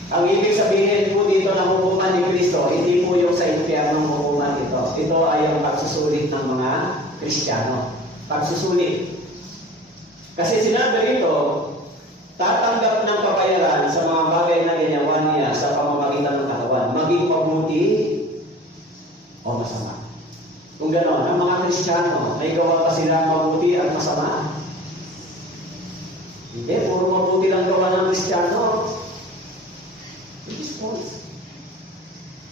Ang ibig sabihin po dito ng hukuman ni Kristo, hindi po yung sa impyernong hukuman ito. Ito ay ang pagsusulit ng mga Kristiyano. Pagsusulit. Kasi sinabi rito, tatanggap ng kabayaran sa mga bagay na ginawa niya sa pamamagitan ng katawan, maging mabuti o masama. Kung gano'n, ang mga Kristiyano, may gawa pa sila mabuti at masama? Hindi, puro mabuti lang gawa ng Kristiyano.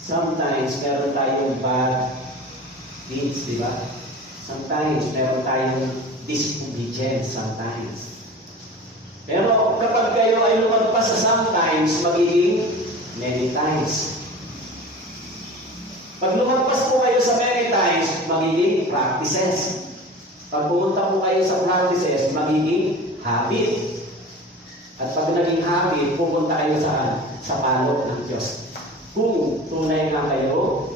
Sometimes, meron tayong bad deeds, di ba? Sometimes, meron tayong disobedience sometimes. Pero kapag kayo ay lumagpas sa sometimes, magiging many times. Pag lumagpas po kayo sa many times, magiging practices. Pag pumunta po kayo sa practices, magiging habit. At pag naging habit, pupunta kayo sa palok ng Diyos. Kung tunay nga kayo,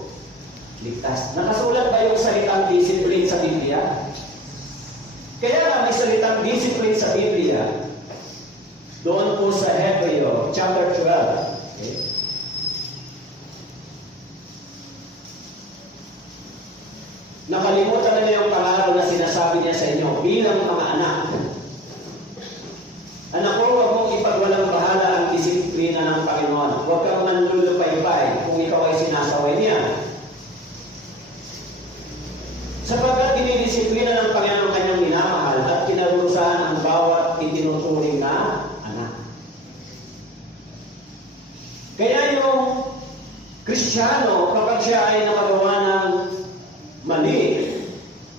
ligtas. Nakasulat ba yung salitang discipline sa Biblia? Kaya nga may salitang discipline sa Biblia. Doon po sa Hebreo, chapter 12. Okay. Nakalimutan na niyo yung pangaral na sinasabi niya sa inyo bilang mga anak. Anak ko, huwag mong ipagwalang bahala ang disiplina ng Panginoon. Huwag kang manlulupay-pay kung ikaw ay sinasaway niya. Sapagkat dinidisiplina ng Panginoon kanyang minamahal at kinarurusahan ang bawat itinuturing na anak. Kaya yung Kristiyano, kapag siya ay nakagawa ng mali,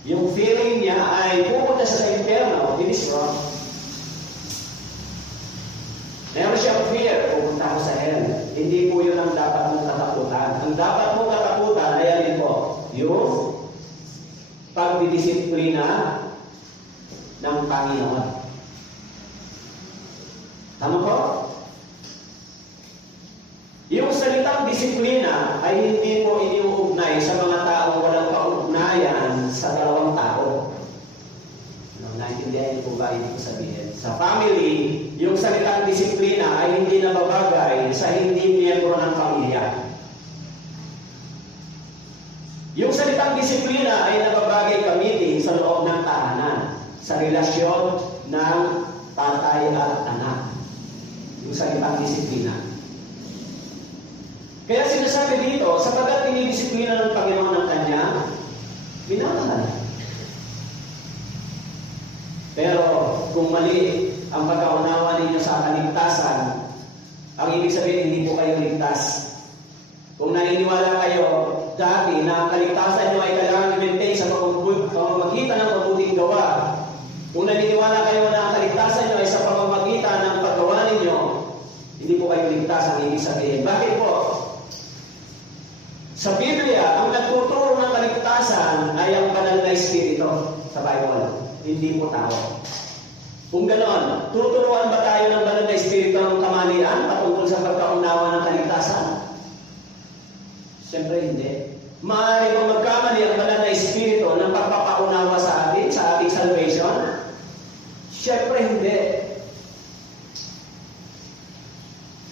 yung feeling niya ay pupunta sa impyerno, it is wrong. Meron siyang fear, pupunta ako sa hell. Hindi po yun ang dapat mong katakutan. Ang Ang dapat mong katakutan ay alin po? Yung pagdidisiplina ng Panginoon. Tama po? Yung salitang disiplina ay hindi po iniuugnay sa mga taong walang kaugnayan sa dalawang tao. Naintindihan niyo po ba ibig sabihin? Sa family, yung salitang disiplina ay hindi nababagay sa hindi miyembro ng pamilya. Yung salitang disiplina ay nababagay gamitin sa loob ng tahanan, sa relasyon ng tatay at anak. Yung salitang disiplina. Kaya sinasabi dito, sapagkat dinidisiplina ng Panginoon ng kanyang minamahal. Pero kung mali ang pagkaunawa ninyo sa kaligtasan, ang ibig sabihin hindi po kayo ligtas. Kung naniniwala kayo dati na ang kaligtasan nyo ay kailangan i-maintain sa pamamagitan ng mabuting gawa, kung naniniwala kayo na ang kaligtasan nyo ay sa pamamagitan ng paggawa ninyo, hindi po kayo ligtas ang ibig sabihin. Bakit po? Sa Biblia, ang nagtuturo ng kaligtasan ay ang banal na Espiritu sa Bible, hindi po tao. Kung ganoon, tuturuan ba tayo ng banal na Espiritu ng kamalian patungkol sa pagkaunawa ng kaligtasan? Siyempre hindi. Maaari bang magkamali ang banal na Espiritu ng pagpapaunawa sa atin, sa ating salvation? Siyempre hindi.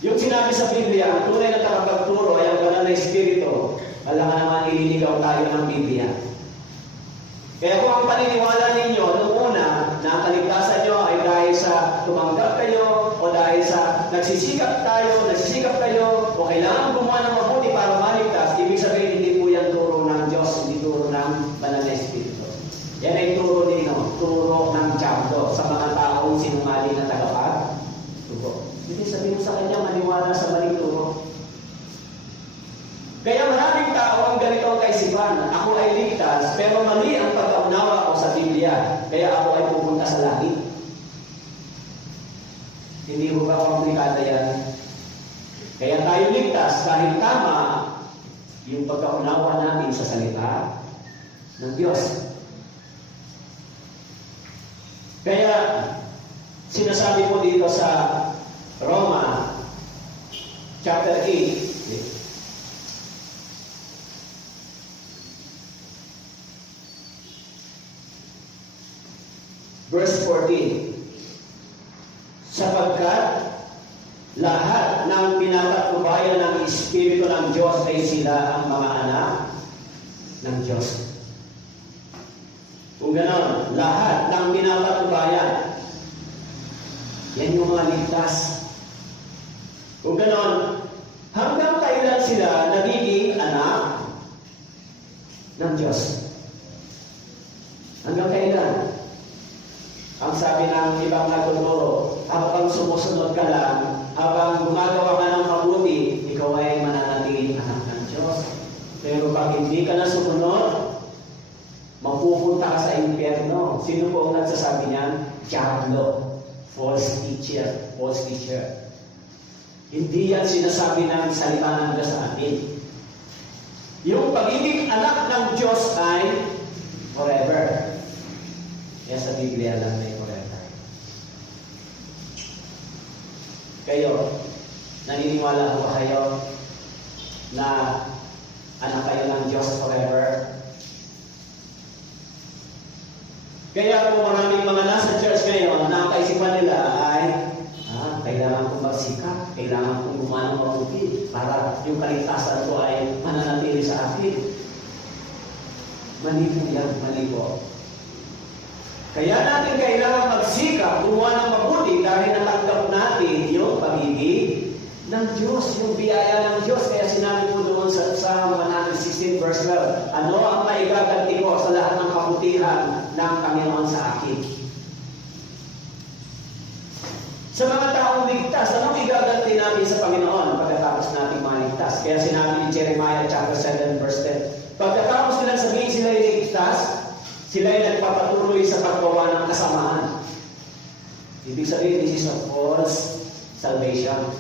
Yung sinabi sa Biblia, ang tunay na tagapagturo ay ang banal na Espiritu. Alam nga naman, ililigaw tayo ng Biblia. Kaya kung ang paniniwala ninyo noong una na ang kaligtasan nyo ay dahil sa tumanggap kayo o dahil sa nagsisikap kayo o kailangan gumawa ng mabuti para maligtas, ibig sabihin hindi po yan turo ng Diyos, hindi turo ng banal na Espiritu. Yan ay turo ng diablo sa mga taong sinungaling na tagapagturo. Hindi sabihin mo sa kanya maniwala sa maling turo. Kaya maraming tao ang ganito ang kaisipan. Ako ay ligtas, pero mali ang pagkaunawa ko sa Biblia. Kaya ako ay pupunta sa langit. Hindi mo ba komplikado yan? Kaya tayo ligtas dahil tama yung pagkaunawa natin sa salita ng Diyos. Kaya sinasabi po dito sa Roma chapter 8, verse 14, sapagkat lahat ng pinapatnubayan ng Espiritu ng Diyos ay sila ang mga anak ng Diyos. Kung gano'n, lahat ng pinapatnubayan, yan yung mga ligtas. Kung gano'n, hanggang kailan sila nagiging anak ng Diyos? Hanggang kailan? Ang sabi ng ibang nagtuturo, habang sumusunod ka lang, habang gumagawa ka ng mabuti, ikaw ay mananatiling anak ng Diyos. Pero pag hindi ka na sumunod, mapupunta ka sa impyerno. Sino po ang nagsasabi niyan? Diablo. False teacher. Hindi yan sinasabi ng salita ng Diyos sa atin. Yung pagiging anak ng Diyos ay forever. Kaya sa Biblia lang may forever. Kayo, naniniwala po kayo na anak kayo ng Diyos forever? Kaya po maraming mga nasa church ngayon na ang kaisipan nila ay kailangan kong magsikap, kailangan kong gumawa ng mabuti para yung kaligtasan ko ay mananatili sa akin. Mali po yan, mali po. Kaya natin kailangan magsikap, gumawa ng mabuti dahil natanggap natin yung pag-ibig ng Diyos, yung biyaya ng Diyos. Kaya sinabi po doon sa Psalm 116 verse 12, ano ang maigaganti ko sa lahat ng kabutihan ng Panginoon sa akin? Sa mga taong ligtas, anong igaganti natin sa Panginoon pagkatapos natin maligtas? Kaya sinabi ni Jeremiah chapter 7 verse 10, pagkatapos nilang sabihin sila ay ligtas, sila ay nagpapatuloy sa paggawa ng kasamaan. Ibig sabihin, this is a false salvation.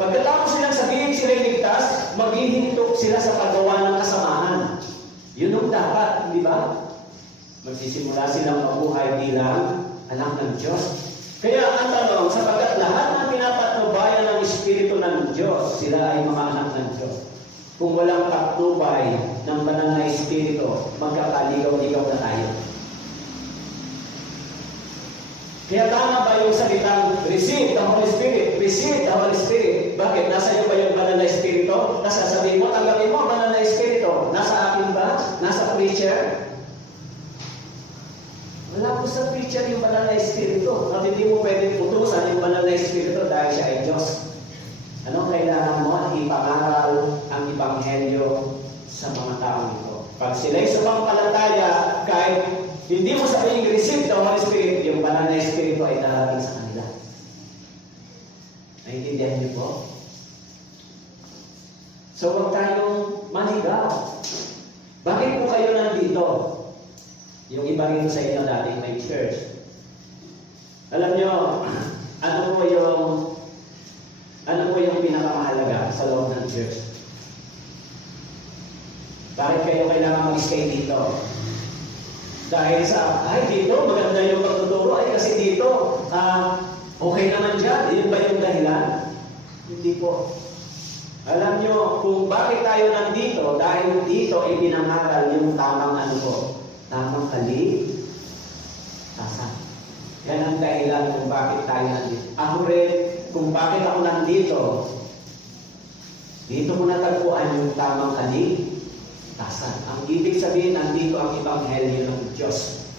Pagkatapos silang sabihin sila ligtas, maghihinto sila sa paggawa ng kasamahan. Yun ang dapat, di ba? Magsisimula silang mabuhay bilang anak ng Diyos. Kaya ang tanong, sapagkat lahat ng pinapatnubayan ng Espiritu ng Diyos, sila ay mga anak ng Diyos. Kung walang patnubay ng banal na Espiritu, magkakaligaw-ligaw na tayo. Kaya tama ba yung salitang receive the Holy Spirit? Receive the Holy Spirit. Bakit? Nasa iyo ba yung banal na Espiritu? Nasasabihin mo, tanggapin mo banal na Espiritu. Nasa akin ba? Nasa preacher? Wala po sa preacher yung banal na Espiritu. At hindi mo pwedeng putusan yung banal na Espiritu dahil siya ay Diyos. Anong kailangan mo? Ipangaral ang Ebanghelyo sa mga taong ito. Pag sila'y sumampalataya, kahit hindi mo sabihin receive the Holy Spirit, yung banal na Espiritu ay darating sa kanila. Naintindihan niyo po? So, huwag tayong manigaw. Bakit po kayo nandito? Yung iba rin sa inyo dating may church. Alam niyo, ano po yung pinakamahalaga sa loob ng church? Bakit kayo kailangan mag-stay dito? Dahil sa, dito, maganda yung pagtuturo. Kasi dito, okay naman dyan. Yun ba yung dahilan? Hindi po. Alam nyo, kung bakit tayo nandito, dahil dito ay pinangaral yung tamang tamang kaligtasan. Yan ang dahilan kung bakit tayo nandito. Ako rin, kung bakit ako nandito, dito ko natagpuan yung tamang kaligtasan. Ang ibig sabihin, nandito ang Ebanghelyo ng Diyos.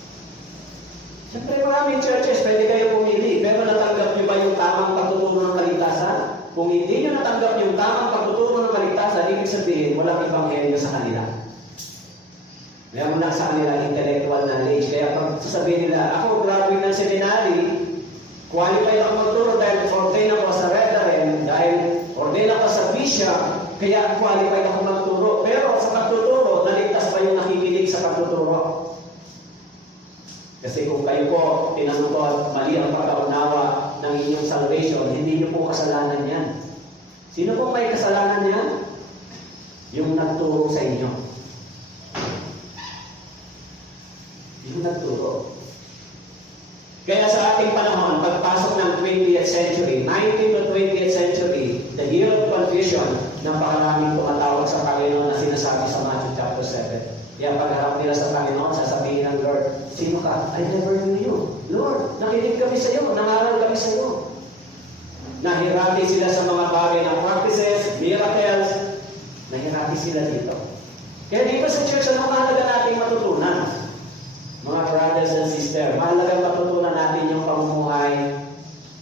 Siyempre, maraming churches, pwede kayo pumili, pero natanggap niyo ba yung tamang pagtuturo ng kaligtasan? Kung hindi niyo natanggap yung tamang pagtuturo ng kaligtasan, ibig sabihin, walang Ebanghelyo sa kanila. Meron lang sa kanila intellectual knowledge. Kaya pag sasabihin nila, ako graduate ng seminary, qualified ako magturo dahil ordain ako sa reverend, dahil ordain ako sa bishop, kaya qualified ako magturo. Pero sa pagtuturo, naligtas pa yung nakikinig sa pagtuturo. Kasi kung kayo po tinanong mali ang pag-aunawa ng inyong salvation, hindi niyo po kasalanan yan. Sino po may kasalanan yan? Yung nagturo sa inyo. Yung nagturo. Kaya sa ating panahon, pagpasok ng 20th century, 19th to 20th century, the year of confusion, napakaraming tumatawag sa Panginoon na sinasabi sa Matthew chapter 7. Kaya pagharap nila sa Panginoon, sasabihin ng Lord, sino ka? I never knew you. Lord, nakinig kami sa iyo, nangaral kami sa iyo. Nahirati sila sa mga bagay ng practices, miracles, nahirati sila dito. Kaya di ba sa church, ano mahalaga nating matutunan? Mga brothers and sisters, mahalaga matutunan natin yung pamumuhay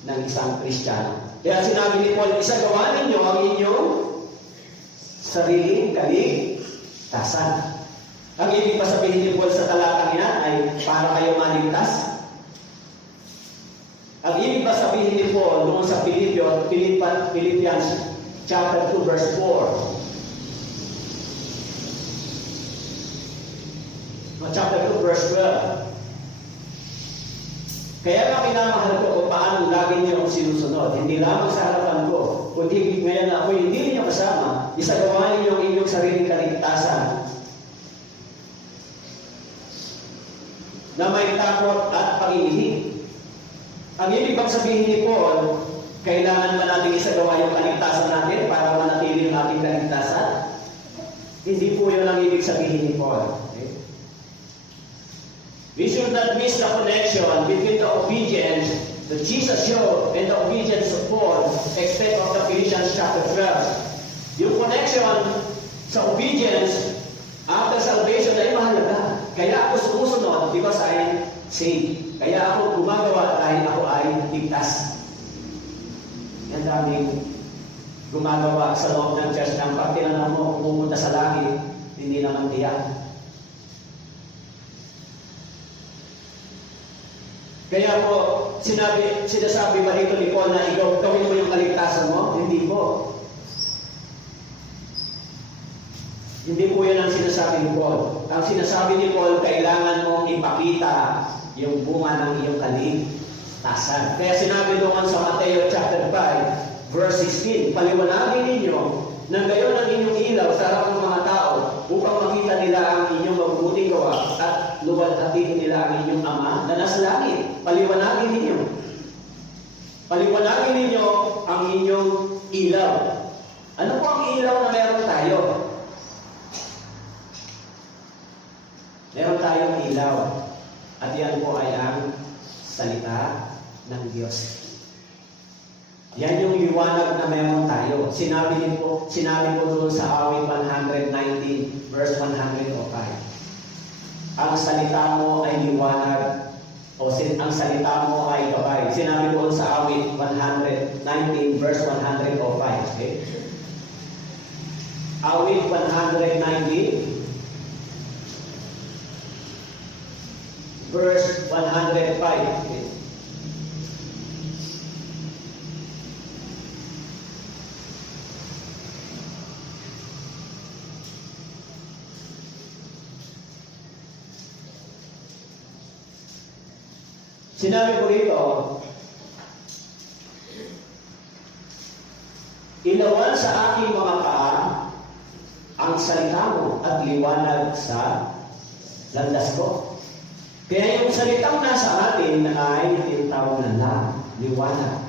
ng isang Kristiyano. Kaya sinabi ni Paul, isagawa ninyo ang inyong sariling kaligtasan. Ang ibig pa sabihin ni Paul sa talatang yan ay para kayo maligtas. Ang ibig pa sabihin ni Paul doon sa Philippians chapter 2 verse 4. Chapter 2 verse 12. Kaya nga minamahal ko kung paano lagi niyo akong sinusunod. Hindi lamang sa harapan ko, kundi ngayon na ako hindi niyo kasama, isagawa niyo ang inyong sariling kaligtasan na may takot at pag-ibig. Ang ibig bang sabihin ni Paul, kailangan ba natin isagawa yung kaligtasan natin para manatili ang ating kaligtasan? Hindi po yun ang ibig sabihin ni Paul. Okay? We should not miss the connection between the obedience that Jesus showed and the obedience of Paul, except of the Philippians chapter 12. Yung connection sa obedience after salvation ay mahalaga. Kaya ako sumusunod because I am saved. Kaya ako gumagawa dahil ako ay ligtas. Yan daming gumagawa sa loob ng church ng pag tinanong mo kung pumunta sa langit, hindi naman tiyak. Kaya po, sinasabi ba rito ni Paul na ikaw gawin mo yung kaligtasan mo? Hindi po. Hindi po yan ang sinasabi ni Paul. Ang sinasabi ni Paul, kailangan mong ipakita yung bunga ng iyong kaligtasan. Kaya sinabi doon sa Mateo chapter 5, Verse 16, paliwanagin ninyo nang gayon ang inyong ilaw sa harap ng mga tao upang makita nila ang inyong mabubuting gawa at luwalhatiin nila ang inyong Ama na nasa langit. Paliwanagin ninyo. Paliwanagin ninyo ang inyong ilaw. Ano po ang ilaw na meron tayo? Meron tayong ilaw. At yan po ay ang salita ng Diyos. Yan yung liwanag na meron tayo. Sinabi ko doon sa awit 119 verse 105. Ang salita mo ay liwanag ang salita mo ay gabay. Sinabi doon sa awit 119 verse 105. Okay? Awit 119 verse 105. Okay? Sinabi ko rito, ilawan sa aking mga paa ang salita mo at liwanag sa landas ko. Kaya yung salitang nasa atin ay tinatawag na liwanag.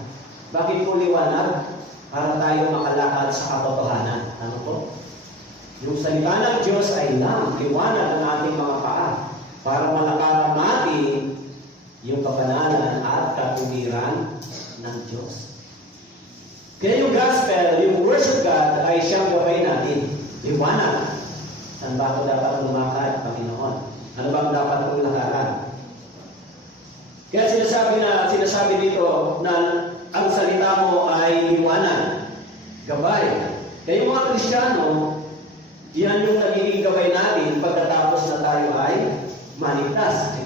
Bakit po liwanag? Para tayo makalakad sa katotohanan. Ano po? Yung salita ng Diyos ay liwanag ng ating mga paa para malakaran natin yung kapanalan at katuwiran ng Diyos. Kaya yung gospel, yung worship God ay siyang gabay natin. Liwanag. Saan ba ako dapat lumakad, Panginoon? Ano ba ang dapat kong lakaran? Kaya sinasabi dito na ang salita mo ay liwanag. Gabay. Kaya yung mga Kristiyano, yan yung nagiging gabay natin pagkatapos na tayo ay maligtas.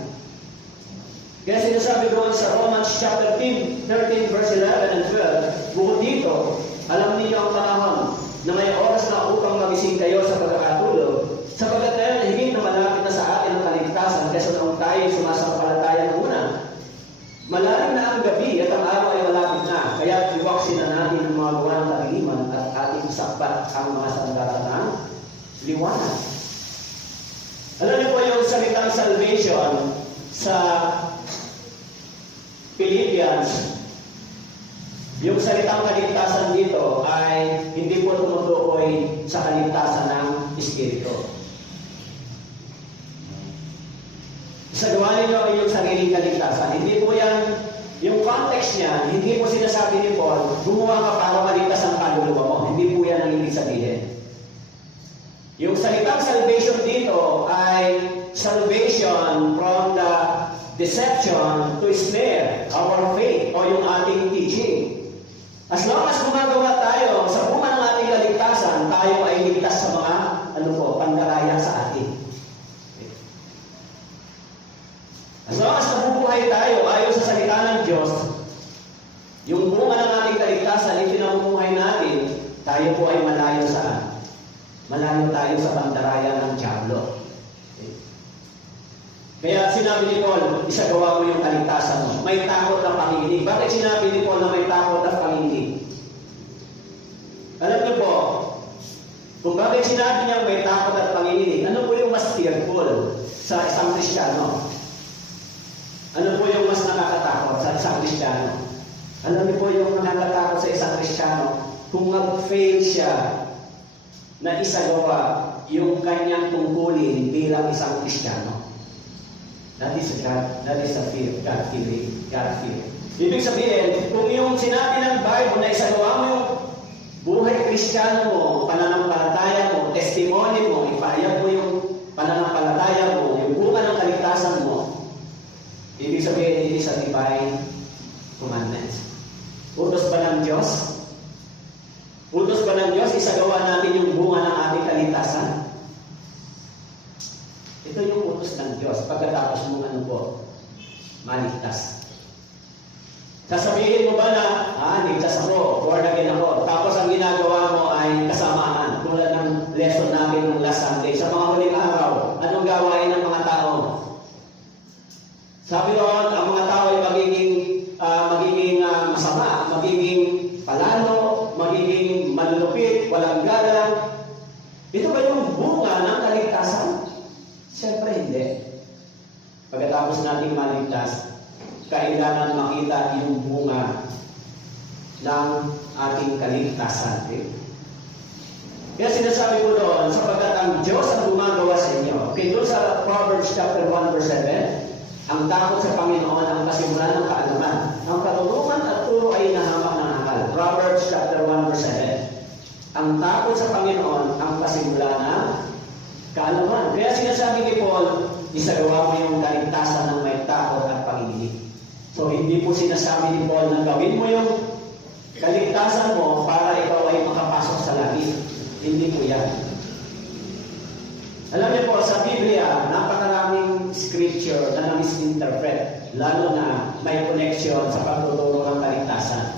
Kaya sinasabi doon sa Romans chapter 13 verse 11 and 12, bukod dito, alam niyo ang panahon na may oras na upang magising kayo sa pagkakatulog, sapagkat ngayon higit na malapit na sa atin ang kaligtasan kaysa noong tayo sumasampalataya ng una. Malalim na ang gabi at ang araw ay malapit na, kaya iwaksin na natin ang mga gawa ng kaliliman at ating sakbat ang mga sandata ng liwanag. Alam niyo po yung salitang salvation sa Philippians, yung salitang kaligtasan dito ay hindi po tumutukoy sa kaligtasan ng Espiritu. Isagawa ninyo yung sariling kaligtasan. Hindi po yan, yung context niya, hindi po sinasabi ni Paul, gumawa ka para maligtas ang kaluluwa mo. Hindi po yan ang ibig sabihin. Yung salitang salvation dito ay salvation from the deception to snare our faith o yung ating teaching. As long as gumagawa tayo sa bunga ng ating kaligtasan, tayo ay ligtas sa mga pandaraya sa atin. As long as nabubuhay tayo ayon sa salita ng Diyos, yung bunga ng ating kaligtasan, ipinamumuhay natin, tayo po ay malayo saan? Malayo tayo sa pandaraya ng Diablo. Kaya sinabi ni Paul, isagawa mo yung kaligtasan mo. May takot ng panginginig. Bakit sinabi ni Paul na may takot ng panginginig? Alam niyo po, kung bakit sinabi niya may takot at panginginig, ano po yung mas fearful sa isang Kristiyano? Ano po yung mas nakakatakot sa isang Kristiyano? Alam niyo po yung nakakatakot sa isang Kristiyano? Kung mag-fail siya na isagawa yung kanyang tungkulin bilang isang Kristiyano. That is a fear, God fear. Ibig sabihin, kung yung sinabi ng Bible na isagawa mo yung buhay Kristiyano mo, pananampalataya mo, testimony mo, ipahayag mo yung pananampalataya mo, yung bunga ng kaligtasan mo, ibig sabihin, it is a divine commandment. Utos ba ng Diyos? Utos ba ng Diyos, isagawa natin yung bunga ng ating kaligtasan? Ito yung utos ng Diyos pagkatapos mong maligtas. Sasabihin mo ba na, ligtas ako, born again ako, tapos ang ginagawa mo ay kasamaan, tulad ng lesson namin ng last Sunday. Sa mga huling araw, anong gawain ng mga tao? Sabi roon, ang mga tao ay magiging masama, magiging palalo, walang galang. Ito ba yung bunga ng kaligtasan? Siyempre hindi. Pagkatapos nating maligtas, kailangan makita yung bunga ng ating kaligtasan. Okay? Kaya sinasabi ko doon, sapagkat ang Diyos ang gumagawa sa inyo. Okay, doon sa Proverbs chapter 1 verse 7, ang takot sa Panginoon ang kasimulan ng kaalaman. Ang katulungan at turo ay nahamak ng akal. Proverbs chapter 1 verse 7. Ang takot sa Panginoon ang kasimulan ng kaalaman. Kaya sinasabi ni Paul, isagawa mo yung kaligtasan ng may takot at pag-ibig. So hindi po sinasabi ni Paul na gawin mo yung kaligtasan mo para ikaw ay makapasok sa langit. Hindi po yan. Alam niyo po, sa Biblia, napakaraming scripture na na-misinterpret, lalo na may connection sa pagtuturo ng kaligtasan.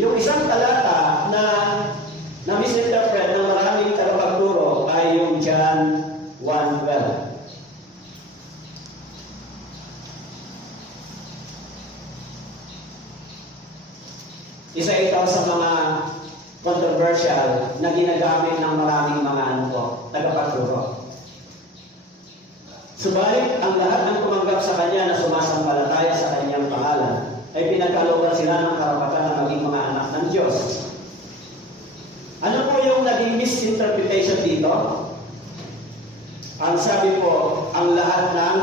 Yung isang talata na misinterpret ng maraming tagapagturo ay yung John 1:12. Isa ito sa mga controversial na ginagamit ng maraming mga tagapagturo. Subalit, ang lahat ng tumanggap sa Kanya na sumasampalataya sa Kanyang pangalan ay pinagkalooban sila ng karapatan na maging mga anak ng Diyos. Ano po yung naging misinterpretation dito? Ang sabi po, ang lahat ng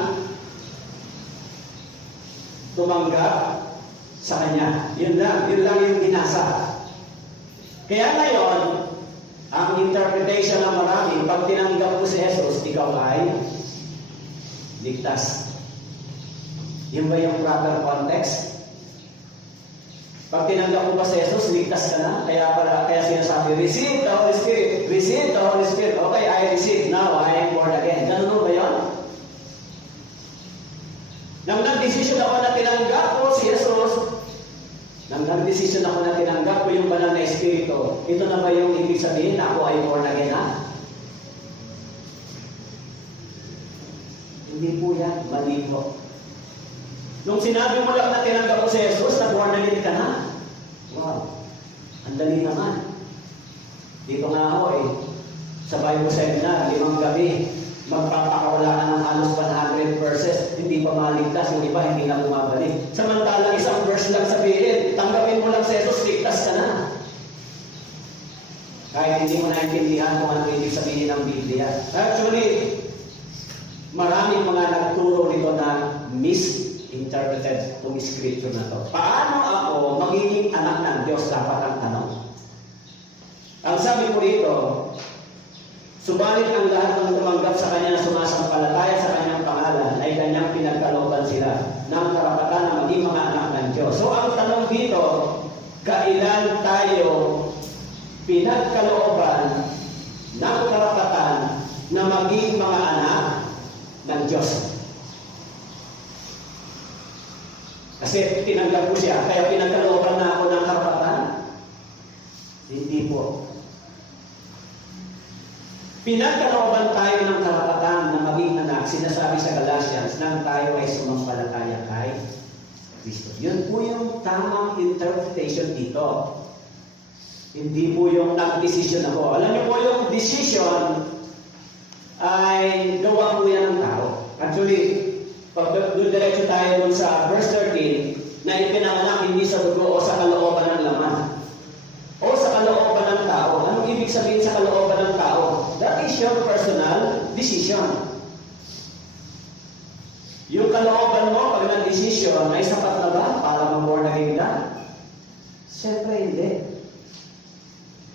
tumanggap sa Kanya. Yun lang yung binasa. Kaya ngayon, ang interpretation ng marami, pag tinanggap mo si Jesus, ikaw ay ligtas. Yun ba yung proper context? Pag tinanggap mo pa si Jesus, ligtas ka na. Kaya sinasabi, receive the Holy Spirit. Receive the Holy Spirit. Okay, I receive. Now I am born again. Ganun ba yun? Nang nag-decision ako na tinanggap ko si Jesus, nang nag-decision ako na tinanggap ko yung banal na Espiritu, ito na ba yung ibig sabihin na ako ay born again na? Hindi po yan. Mali po. Nung sinabi mo lang na tinanggap ko si Jesus, na born again ka na? Wow. Ang dali naman. Dito nga ako sa Bible seminar, 5 gabi, magpapakawala ka ng halos 100 verses, hindi pa maligtas, yung iba hindi na bumabalik. Samantalang isang verse lang sabihin, tanggapin mo lang sa Jesus, ligtas ka na. Kahit hindi mo naintindihan kung ano ibig sabihin ng Biblia. Actually, maraming mga nagturo nito na misinterpreted itong scripture na to. Paano ako magiging anak ng Diyos? Dapat ang tanong. Ang sabi ko rito, subalit ang lahat ng tumanggap sa Kanya na sumasampalataya sa Kanyang pangalan ay Kanyang pinagkalooban sila ng karapatan na maging mga anak ng Diyos. So ang tanong dito, kailan tayo pinagkalooban ng karapatan na maging mga anak ng Diyos? Kasi tinanggap ko siya, kaya pinagkalooban na ako ng karapatan? Hindi po. Pinagkalooban tayo ng karapatan na maging anak, sinasabi sa Galatians, nang tayo ay sumampalataya kay Kristo. Yun po yung tamang interpretation dito. Hindi po yung nag-decision ako. Alam niyo po yung decision ay gawa po yan ng tao. Actually, pag diretso tayo dun sa verse 13, na ipinanganak hindi sa dugo o sa kalooban ng laman. O sa kalooban ng tao. Anong ibig sabihin sa kalooban ng tao? That is your personal decision. Yung kalooban mo, pag nag-decision, ay sapat na ba para mag-born again ka? Siyempre hindi.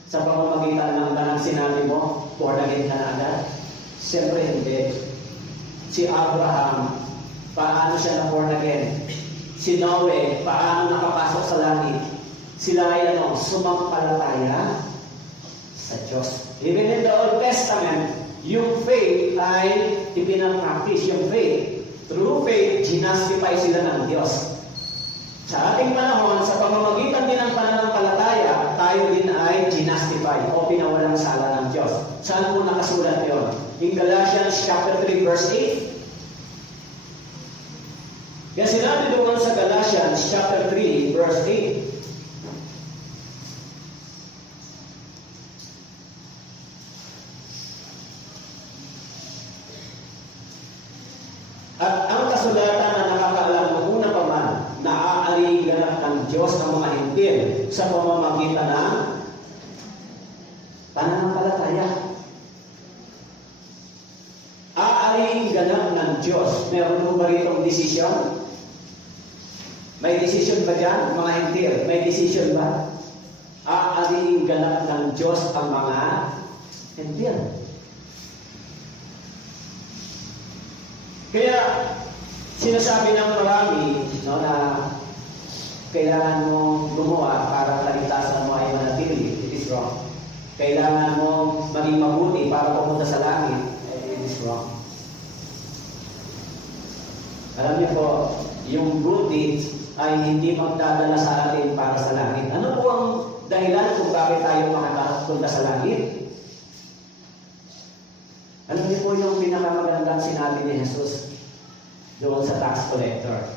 Sa pamamagitan ng banang sinabi mo, born again ka na agad? Siyempre hindi. Si Abraham, paano siya na born again? Si Noe, paano nakapasok sa langit? Sila ay sumampalataya sa Diyos. Even in the Old Testament, yung faith ay ipinapractice. Yung faith, through faith, ginastify sila ng Diyos. Sa ating panahon, sa pamamagitan din ng pananampalataya, tayo din ay ginastify o pinawalang sala ng Diyos. Saan po nakasulat yun? In Galatians chapter 3 verse 8. Kaya sinabi doon sa Galatians chapter 3 verse 8, Diyos ang mga hintil sa pamamagitan ng pananampalataya. Aariing ganap ng Diyos. Meron mo ba ritong desisyon? May desisyon ba dyan, mga hintil? May desisyon ba? Aariing ganap ng Diyos ang mga hintil. Kaya, sinasabi ng marami na kailangan mong gumawa para kaligtasan mo ay manatili. It is wrong. Kailangan mong maging mabuti para pumunta sa langit. It is wrong. Alam niyo po, yung good deeds ay hindi magdadala sa atin para sa langit. Ano po ang dahilan kung bakit tayo makakapunta sa langit? Alam niyo po yung pinakamagandang sinabi ni Jesus doon sa tax collector.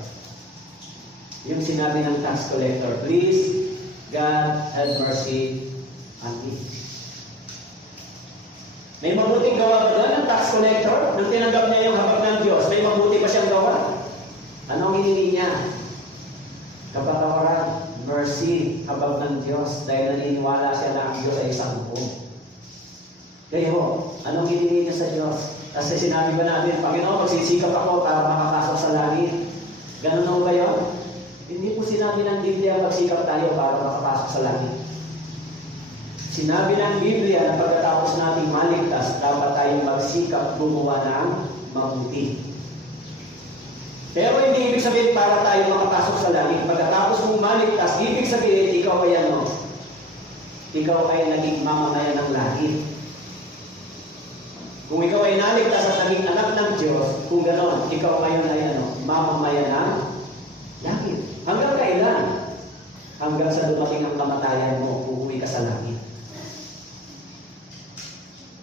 Yung sinabi ng tax collector, "Please, God, have mercy on me." May mabuting gawa ba doon ng tax collector? Nung tinanggap niya yung habag ng Diyos, may mabuti pa siyang gawa? Anong hinihingi niya? Kapatawaran, mercy, habag ng Diyos, dahil naniniwala siya na ang Diyos ay isang buong. Kaya ho, anong hinihingi niya sa Diyos? Kasi sinabi ba natin, Panginoon, magsisikap ako para makapasok sa langit. Ganun na ba yun? Hindi po sinabi ng Biblia, magsikap tayo para makapasok sa langit. Sinabi ng Biblia na pagkatapos nating maligtas, dapat tayong magsikap gumawa ng mabuti. Pero hindi ibig sabihin para tayo makapasok sa langit. Pagkatapos mong maligtas, ibig sabihin ikaw ay ano? Ikaw ay naging mamamayan ng langit. Kung ikaw ay naligtas at naging anak ng Diyos, kung ganon, ikaw ngayon ay ano? Mamamayan ng langit. Hanggang kailan? Hanggang sa dumating ang kamatayan mo, uuwi ka sa langit.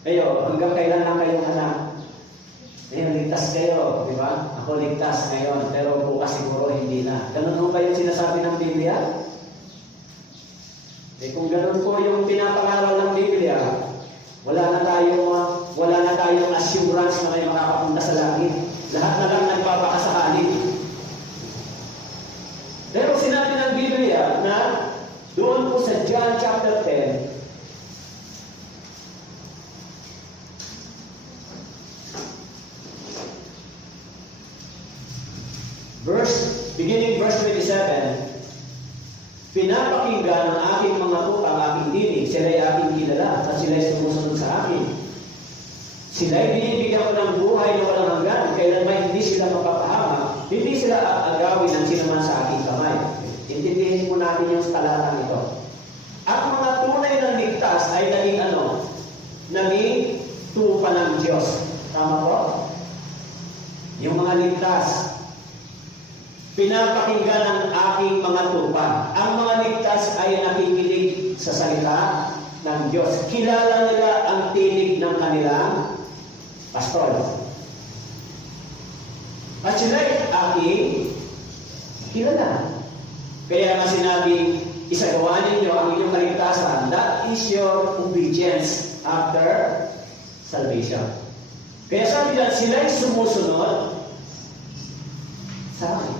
Kayo, hanggang kailan lang kayong anak? Ayun, ligtas kayo, di ba? Ako ligtas ngayon, pero bukas siguro hindi na. Ganun po ba yung sinasabi ng Biblia? Kung ganun po yung pinapangaral ng Biblia, wala na tayong assurance na may makapapunta sa langit. Lahat na lang nagpapakasakali. Pero sinabi ng Biblia na doon po sa John chapter 10, beginning verse 27, "Pinapakinggan ng aking mga tuta ang aking dinig, sila'y aking kilala, at sila'y sumusunod sa akin. Sila'y binibigyan ko ng buhay na walang hanggan, kailanman hindi sila mapapahamak, hindi sila aagawin ng sinuman sa aking kamay." Intindihin po natin yung talatang ito. Ang mga tunay ng ligtas ay naging ano? Naging tupa ng Diyos. Tama po? Yung mga ligtas, pinapakinggan ng aking mga tupa. Ang mga ligtas ay nakikinig sa salita ng Diyos. Kilala nila ang tinig ng kanilang pastor. At sila'y aking kilala. Kaya nga sinabi, isagawa ninyo ang inyong kaligtasan. That is your obedience after salvation. Kaya sabi niya, sila'y sumusunod sa akin.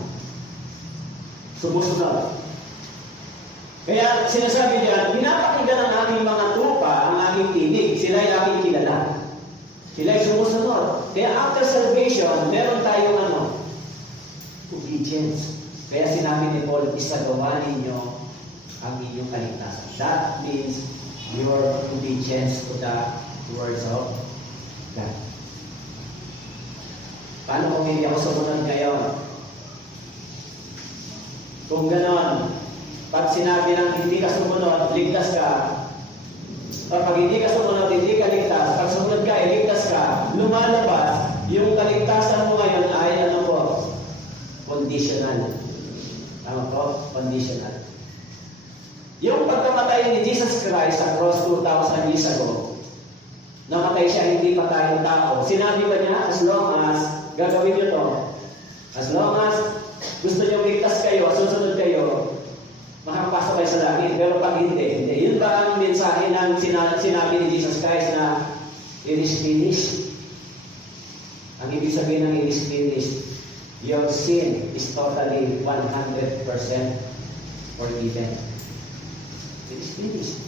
Sumusunod. Kaya sinasabi niya, pinapakinggan ng aking mga tupa ang aking tinig. Sila'y aking kilala. Sila'y sumusunod. Kaya after salvation, meron tayong ano? Obedience. Kaya sinabi ni Paul, isagawa ninyo ang inyong kaligtasan. That means your obedience to the words of God. Paano kung hindi ako sumunod ngayon? Kung ganon, pag sinabi ng hindi ka sumunod, ligtas ka. Pag hindi ka sumunod, hindi ka ligtas. Pag sumunod ka, ligtas ka. Lumalabas, yung kaligtasan mo ngayon ay ano po? Conditional. Tama po? Conditional. Yung pagkamatay ni Jesus Christ sa cross 2,000 years ago, namatay siya hindi pa tayong tao. Sinabi ba niya, as long as gagawin niyo to, as long as gusto niyo ligtas kayo, susunod kayo, makakapasok kayo sa langit. Pero pag hindi. Yun ba ang mensahe ng sinabi ni Jesus Christ na it is finished? Ang ibig sabihin ng it is finished, your sin is totally 100% forgiven. It is finished.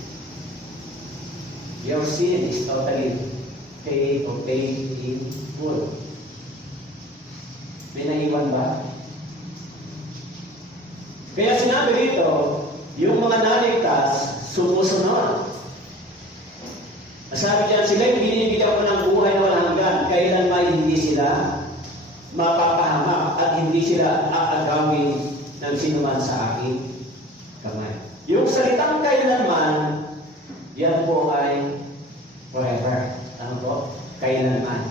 Your sin is totally paid in full. May naiwan ba? Kaya sinabi rito, yung mga naligtas, sumusunod. Sabi diyan, sila yung binibigyan ko ng buhay na walang hanggan, kailanman hindi sila mapapahamak at hindi sila aagawin ng sinuman sa aking kamay. Yung salitang kailanman, yan po ay forever. Ano po? Kailanman.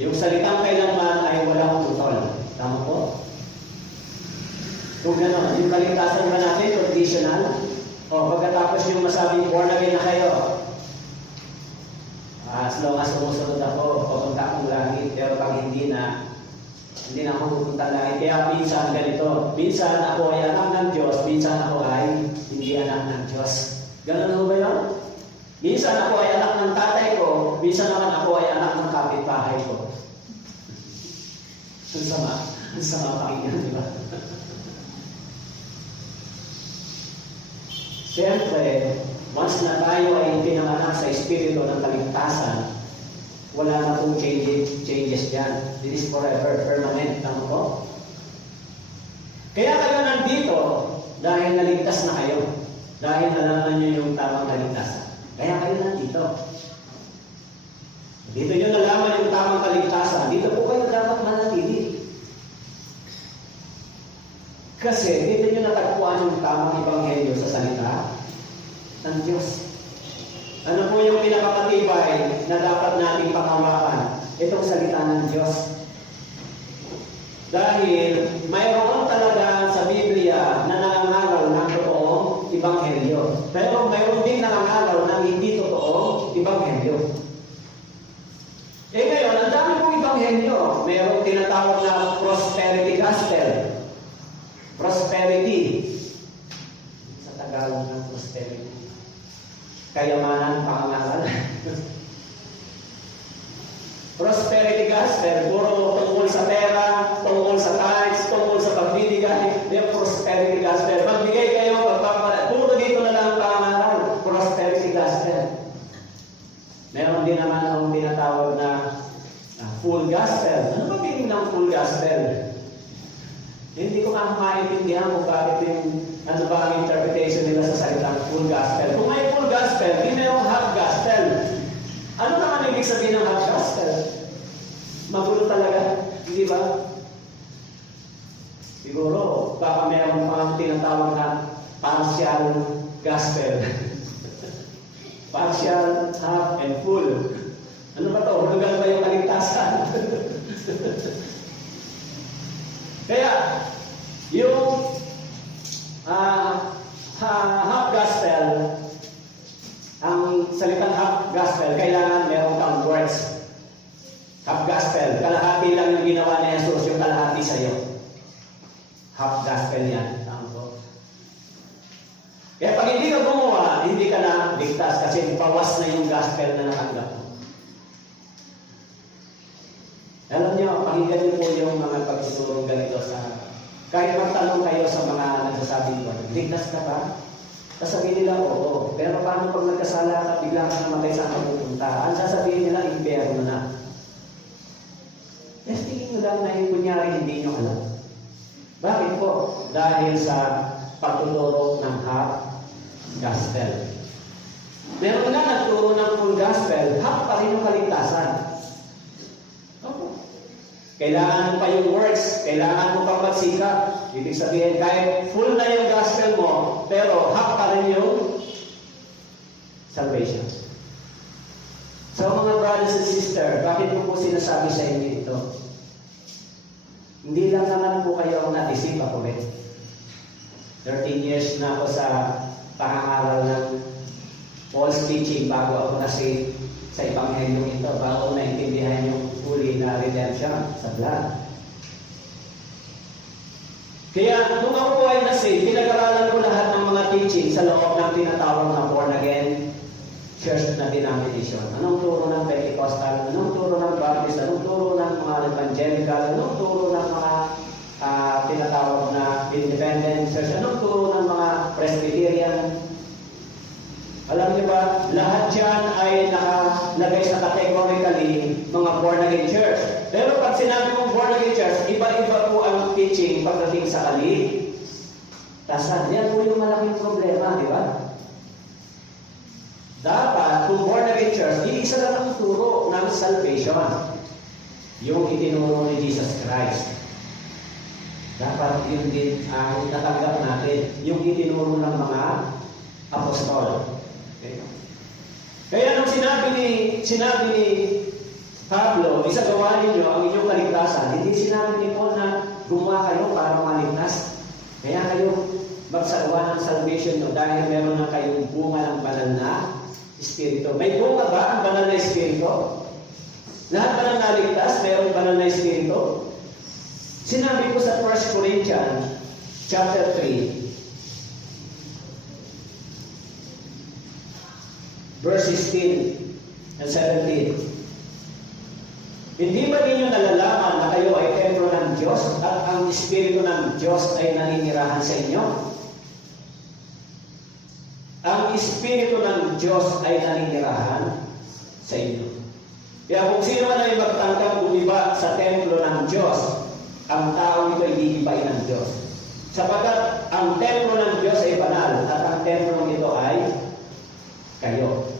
Yung salitang kailanman ay walang putol. Tama po? Kung gano'n, yung kaligtasan ba natin, conditional? O pagkatapos yung masabing born again na kayo, as long as sumusunod ako, pupunta akong langit. Pero pag hindi na ako pupunta langit. Kaya minsan ganito, minsan ako ay anak ng Diyos, minsan ako ay hindi anak ng Diyos. Ganun ba yun? Minsan ako ay anak ng tatay ko, minsan naman ako ay anak ng kapitbahay ko. Ang sama pakinggan, di ba? Siyempre, once na tayo ay pinanganak sa espiritu ng kaligtasan, wala na pong changes dyan. It is forever, permanent. Tama po? Kaya kayo nandito dahil naligtas na kayo. Dahil nalaman nyo yung tamang kaligtasan. Kaya kayo nandito. Dito nyo nalaman yung tamang kaligtasan. Dito po kayo dapat manatili. Kasi dito nyo natagpuan yung tamang ebanghelyo sa salita ng Diyos. Ano po yung pinakamatibay na dapat nating panghawakan? Itong salita ng Diyos. Dahil mayroon talaga sa Biblia na nangangaral ng totoong ebanghelyo. Pero mayroon din nangangaral ng hindi totoong ebanghelyo. Eh ngayon, ang dami pong ebanghelyo. Mayroong tinatawag na prosperity gospel. Prosperity. Sa Tagalog ng prosperity. Kayamanan, pangangaral. Prosperity gospel, puro tungkol sa pera, tungkol sa tithes, tungkol sa pagbibigay. Yung prosperity gospel. Magbigay kayo, pagpapalat. Puro dito na lang pangangaral. Prosperity gospel. Meron din naman ang tinatawag na full gospel. Ano ba meaning ng full gospel? Hindi ko maintindihan kung bakit yung ano ba ang interpretation nila sa salitang full gospel. Kung may full gospel, hindi na yung half gospel. Ano naman ibig sabihin ng half gospel? Magulo talaga, hindi ba? Siguro, baka mayroon pang tinatawag na partial gospel. Partial, half, and full. Ano ba ito? Hulugan ba yung kaligtasan? Kaya, yung half gospel, ang salitang half gospel, kailangan meron kang words. Half gospel, kalahati lang yung ginawa ni Jesus, yung kalahati sa'yo. Half gospel yan. Kaya pag hindi ka gumawa, hindi ka na ligtas kasi bawas na yung gospel na natanggap mo. Alam niyo, pakinggan niyo po yung mga pagtuturong ganito sa... Kahit magtanong kayo sa mga nagsasabing ko, ligtas ka ba? Sasabihin nila, oo. Pero paano pag nagkasala ka, bigla ka namatay saan ka pupunta? Ang sasabihin nila, impyerno na. Eh, tingin nyo lang na yung kunyari hindi nyo alam. Bakit po? Dahil sa pagtuturo ng half gospel. Meron na nagturo ng full gospel, half pa rin yung kaligtasan. Kailangan mo pa yung works, kailangan mo pa magsikap. Ibig sabihin, kahit full na yung gospel mo, pero half pa rin yung salvation. So mga brothers and sisters, bakit ko po sinasabi sa inyo ito? Hindi lang naman po kayo ang natisip ako rin. 13 years na ako sa pangangaral ng false teaching bago ako na-save sa Ebanghelyo ito, bago ako naintindihan yung fully na redemption sa blood. Kaya nung ako po ay na-save, pinag-aralan ko lahat ng mga teaching sa loob ng tinatawag na born again church na denomination. Anong turo ng Pentecostal, anong turo ng Baptist, anong turo ng mga evangelical, anong turo ng mga tinatawag na independent church. Anong turo ng mga Presbyterian? Alam niyo ba, lahat yan ay nakalagay sa categorically mga born-again church. Pero pag sinabi mong born-again church, iba-iba po ang teaching pagdating sa kaligtasan. Yan po yung malaking problema, di ba? Dapat, kung born-again church, iisa lang ang turo ng salvation. Yung itinuro ni Jesus Christ. Dapat yun din ang natanggap natin. Yung itinuro ng mga apostol. Okay. Kaya nung sinabi ni Pablo, isagawa ninyo ang inyong kaligtasan, hindi sinabi ni Paul na gumawa kayo para maligtas. Kaya kayo magsagawa ng salvation nyo dahil meron na kayong bunga ng banal na Espiritu. May bunga ba ang banal na Espiritu? Lahat ba ng naligtas, mayroong banal na Espiritu? Sinabi ko sa 1 Corinthians chapter 3, verse 16 and 17. Hindi ba ninyo nalalaman na kayo ay templo ng Diyos at ang Espiritu ng Diyos ay naninirahan sa inyo? Ang Espiritu ng Diyos ay naninirahan sa inyo. Kaya kung sino man ay magtangkang umiba sa templo ng Diyos, ang taong ito ay iibain ng Diyos. Sapagkat ang templo ng Diyos ay banal at ang templo ito ay kayo.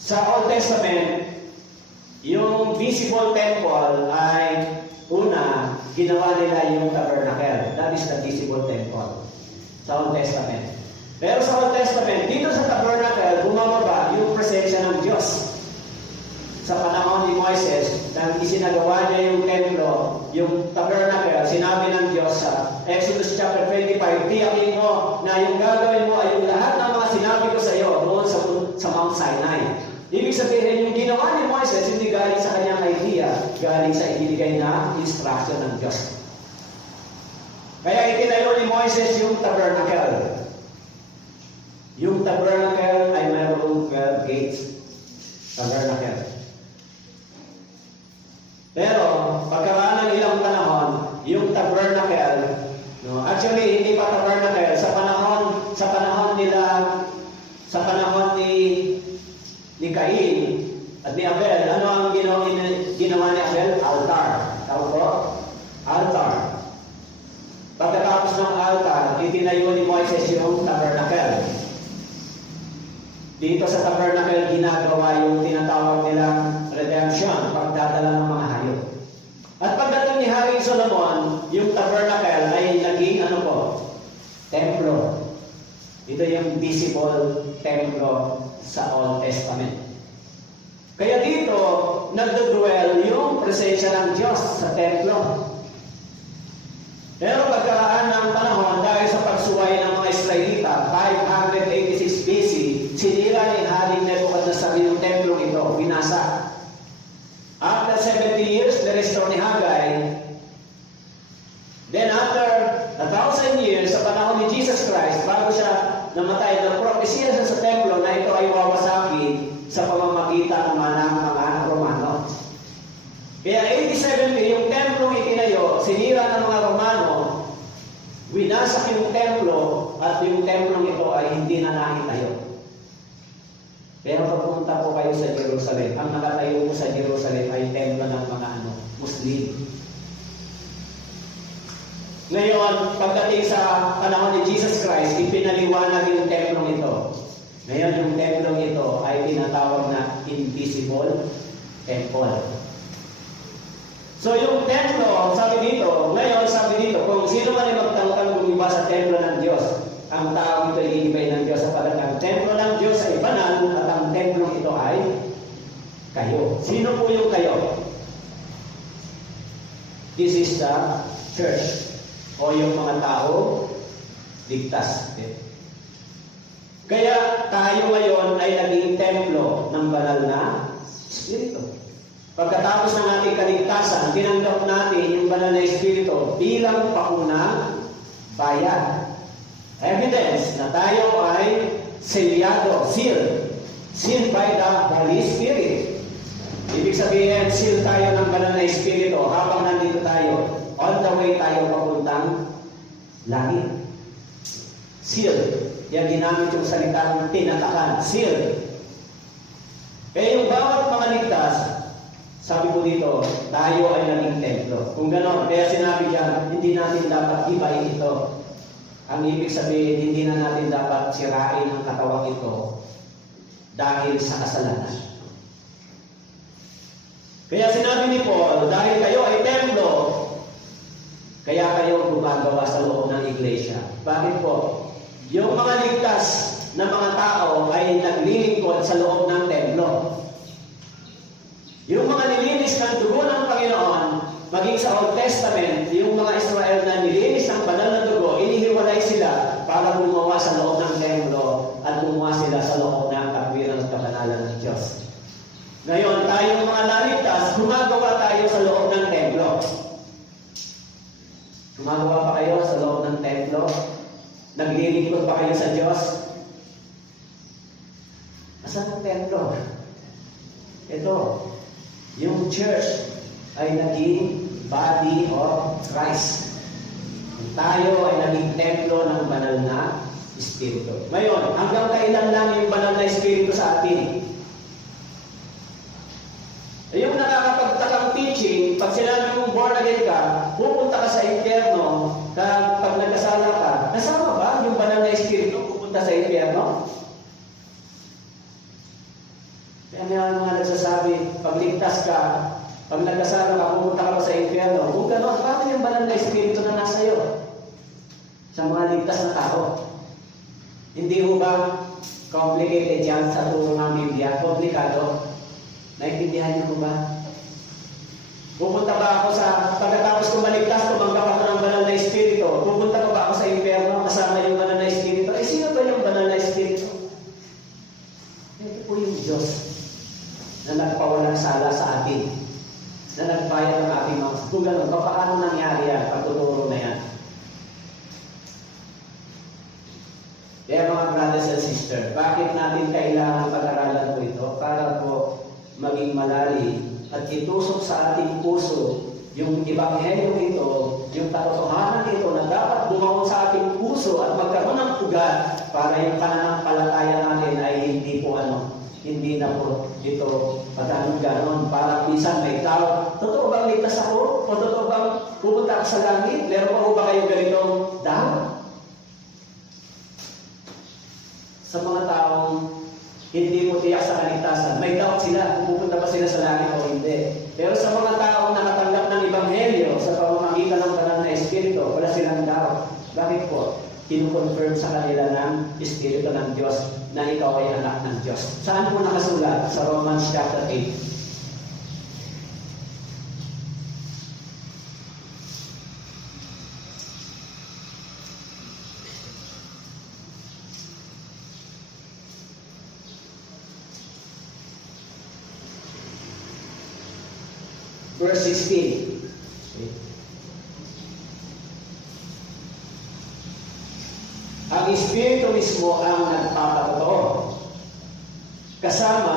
Sa Old Testament, yung visible temple ay una, ginawa nila yung tabernacle. That is the visible temple. Sa Old Testament. Pero sa Old Testament, dito sa tabernacle, bumababa yung presensya ng Diyos. Sa panahon ni Moises, nang isinagawa niya yung templo, yung tabernacle, sinabi ng Diyos sa Exodus chapter 25, tiyakin mo na yung gagawin mo ay yung lahat ng mga sinabi ko sa iyo doon sa Mount Sinai. Ibig sabihin, yung ginawa ni Moises, hindi galing sa kanyang idea, galing sa ibinigay na instruction ng Diyos. Kaya itinayo ni Moises yung tabernacle. Yung tabernacle ay mayroong 12 gates. Tabernacle. Pero, pagkaraan ng ilang panahon, yung tabernacle, actually, hindi pa tabernacle, sa panahon ni Cain at ni Abel, ano ang ginawa ni Abel? Altar. Tawag po? Altar. Pagkatapos ng altar, itinayo ni Moises yung tabernacle. Dito sa tabernacle, ginagawa yung tinatawag nilang redemption, pagdadala ng mga hayop. At pagdating ni Haring Solomon, yung tabernacle ay naging templo. Ito yung visible templo sa Old Testament. Kaya dito, nagdudwell yung presensya ng Diyos sa templo. Pero pagkaraan ng panahon, dahil sa pagsuway ng mga Israelita, 586 BC, sinira ni Haring Nebuchadnezzar yung templong ito, binasa. After 70 years, na-restore ni Haggai. Then after 1,000 years, sa panahon ni Jesus Christ, bago siya namatay, na-propesya siya sa templo na ito ay wawasaki sa pamamagitan ng mga Romano. Kaya 80-70, yung templong itinayo, sinira ng mga Romano, winasak yung templo, at yung templong ito ay hindi na nakitayo. Pero pag pumunta po kayo sa Jerusalem, ang nakatayo po sa Jerusalem ay templo ng mga Muslim. Ngayon, pagdating sa panahon ni Jesus Christ, ipinaliwanag yung templong ito. Ngayon, yung templong ito ay tinatawag na invisible temple. So yung templo, sabi dito, kung sino man ay magtangkang gumiba sa templo ng Diyos, ang tao ito ay iibay ng Diyos sapagkat ang templo ng Diyos ay banal at ang templo ito ay kayo. Sino po yung kayo? This is the church o yung mga tao ligtas. Okay? Kaya tayo ngayon ay naging templo ng banal na Espiritu. Pagkatapos ng ating kaligtasan, tinanggap natin yung banal na Espiritu bilang paunang bayan. Evidence na tayo ay sealed by the Holy Spirit. Ibig sabihin, seal tayo ng banal na Espiritu habang nandito tayo. On the way tayo papuntang langit. Seal. Yan ginamit yung salitang tinatakan. Seal. Kaya yung bawat mga ligtas, sabi ko dito, tayo ay naging templo. Kung gano'n, kaya sinabi dyan, hindi natin dapat ibahin ito. Ang ibig sabihin, hindi na natin dapat sirain ang katawang ito dahil sa kasalanan. Kaya sinabi ni Paul, dahil kayo ay templo, kaya kayo gumagawa sa loob ng iglesia. Bakit po? Yung mga ligtas na mga tao ay naglilingkod sa loob ng templo. Yung mga nilinis ng dugo ng Panginoon, maging sa Old Testament, yung mga Israel na nilinis ng banal na dugo, inihiwalay sila para gumawa sa loob ng templo at gumawa sila sa loob ng katwiran at kabanalan ng Diyos. Ngayon, tayong mga laligtas, gumagawa tayo sa loob ng templo. Gumagawa pa kayo sa loob ng templo? Naglilingkod pa kayo sa Diyos? Asan ang templo? Ito, yung church ay naging body of Christ. Tayo ay naging templo ng banal na Espiritu. Ngayon, hanggang kailan lang yung banal na Espiritu sa atin? Yung nakakapagtakang teaching, pag sinabi mong born again ka, pupunta ka sa impyerno, pag nagkasala ka, nasama ba yung banal na Espiritu pupunta sa impyerno? Kaya may mga nagsasabi, pag ligtas ka, pag nagkasala ka, pupunta ka sa impyerno. Kung gano'n, paano yung banal na Espiritu na nasa iyo? Sa mga ligtas na tao. Hindi mo ba complicated yan sa turo ng Biblia? Komplikado? Naintindihan niyo ba? Pupunta ba ako sa, pagkatapos ko maligtas, tumanggap ako ng banal na Espiritu, pupunta pa ba ako sa impyerno kasama yung banal na Espiritu? Eh, sino ba yung banal na Espiritu? Ito po yung Diyos na nagpawalang sala sa atin, na nagbayad ng ating mga. Kung gano'n, paano nangyari yan? Pagtuturo na yan. Kaya mga brothers and sisters, bakit natin kailangan pag-aralan po ito? Para po maging malalim at itusok sa ating puso yung ebanghelyo ito, yung katotohanan ito na dapat bumangon sa ating puso at magkaroon ng ugat para yung pananampalataya natin ay hindi po hindi na po ito pagkanon-ganon. Para minsan may tao, totoo bang ligtas ako? O totoo bang pupunta ako sa langit? Meron pa po ba kayo ganitong doubt? Sa mga taong hindi mo tiyak sa kaligtasan, may doubt sila kung pupunta pa sila sa langit o hindi. Pero sa mga taong nakatanggap ng ebanghelyo sa pamamagitan ng banal na Espiritu, wala silang doubt. Bakit po? Kinukonfirm sa kanila ng Espiritu ng Diyos na ikaw ay anak ng Diyos. Saan po nakasulat? Sa Romans chapter 8. Verse 16. Okay. Ang Espiritu mismo ang nagpapatotoo kasama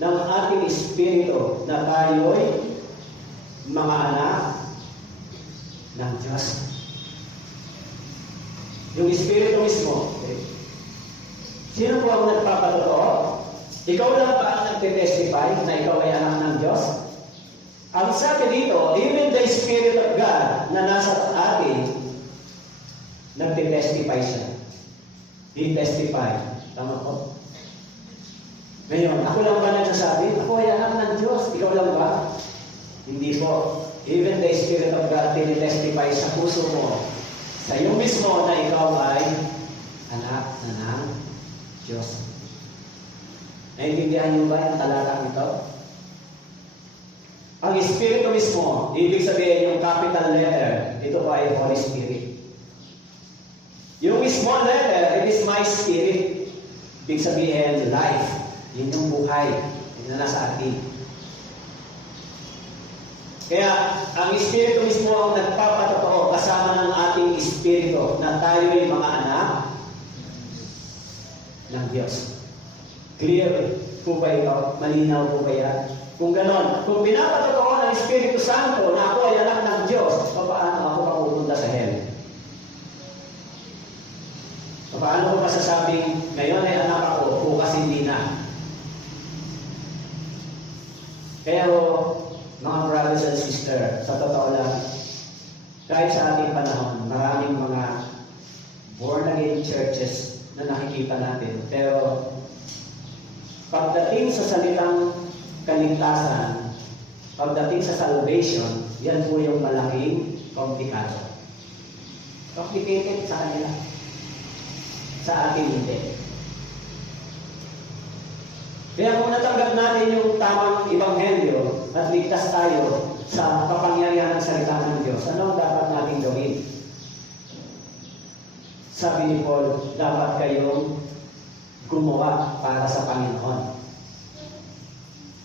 ng ating Espiritu na tayo'y mga anak ng Diyos. Yung Espiritu mismo, okay. Sino po ang nagpapatotoo? Ikaw lang ba ang nagtitestify na ikaw ay anak ng Diyos? Ang sabi dito, even the Spirit of God na nasa atin, nagtitestify siya. He testify. Tama po? Ngayon, ako lang ba nagsasabi? Ako ay anak ng Diyos. Ikaw lang ba? Hindi po. Even the Spirit of God tinitestify sa puso mo, sa iyo mismo na ikaw ay anak ng Diyos. Naintindihan niyo ba yung talatang ito? Ang Espiritu mismo, ibig sabihin yung capital letter, ito pa ay Holy Spirit. Yung small letter, it is my spirit. Ibig sabihin, life. Yun yung buhay na nasa atin. Kaya, ang Espiritu mismo ang nagpapatotoo kasama ng ating Espiritu na tayo'y mga anak ng Diyos. Clear po ba ito? Malinaw po ba yan? Kung ganon, kung pinapatotoo ng Espiritu Santo na ako ay anak ng Diyos, paano ako mapupunta sa hell? Paano ko masasabing ngayon ay anak ako, bukas hindi na? Kaya mga brothers and sisters, sa totoo lang, kahit sa ating panahon, maraming mga born-again churches na nakikita natin. Pero pagdating sa salitang kaligtasan, pagdating sa salvation, yan po yung malaking komplikado. Complicated sa kanila. Sa atin hindi. Kaya kung natanggap natin yung tamang ebanghelyo at ligtas tayo sa kapangyarihan ng salita ng Diyos, ano ang dapat natin gawin? Sabi ni Paul, dapat kayong gumawa para sa Panginoon.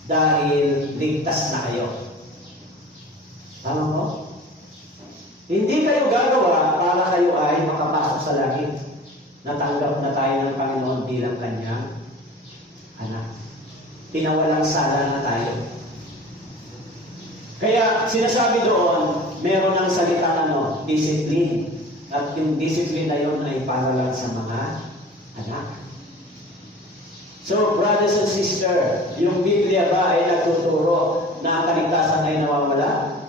Dahil ligtas na kayo. Tama mo? Hindi kayo gagawa para kayo ay makapasok sa langit. Natanggap na tayo ng Panginoon bilang Kanyang anak. Tinawalang sala na tayo. Kaya sinasabi doon, meron ng salita discipline. At yung discipline na yun ay para lang sa mga anak. So, brothers and sisters, yung Biblia ba ay nagtuturo na ang kaligtasan ay nawawala?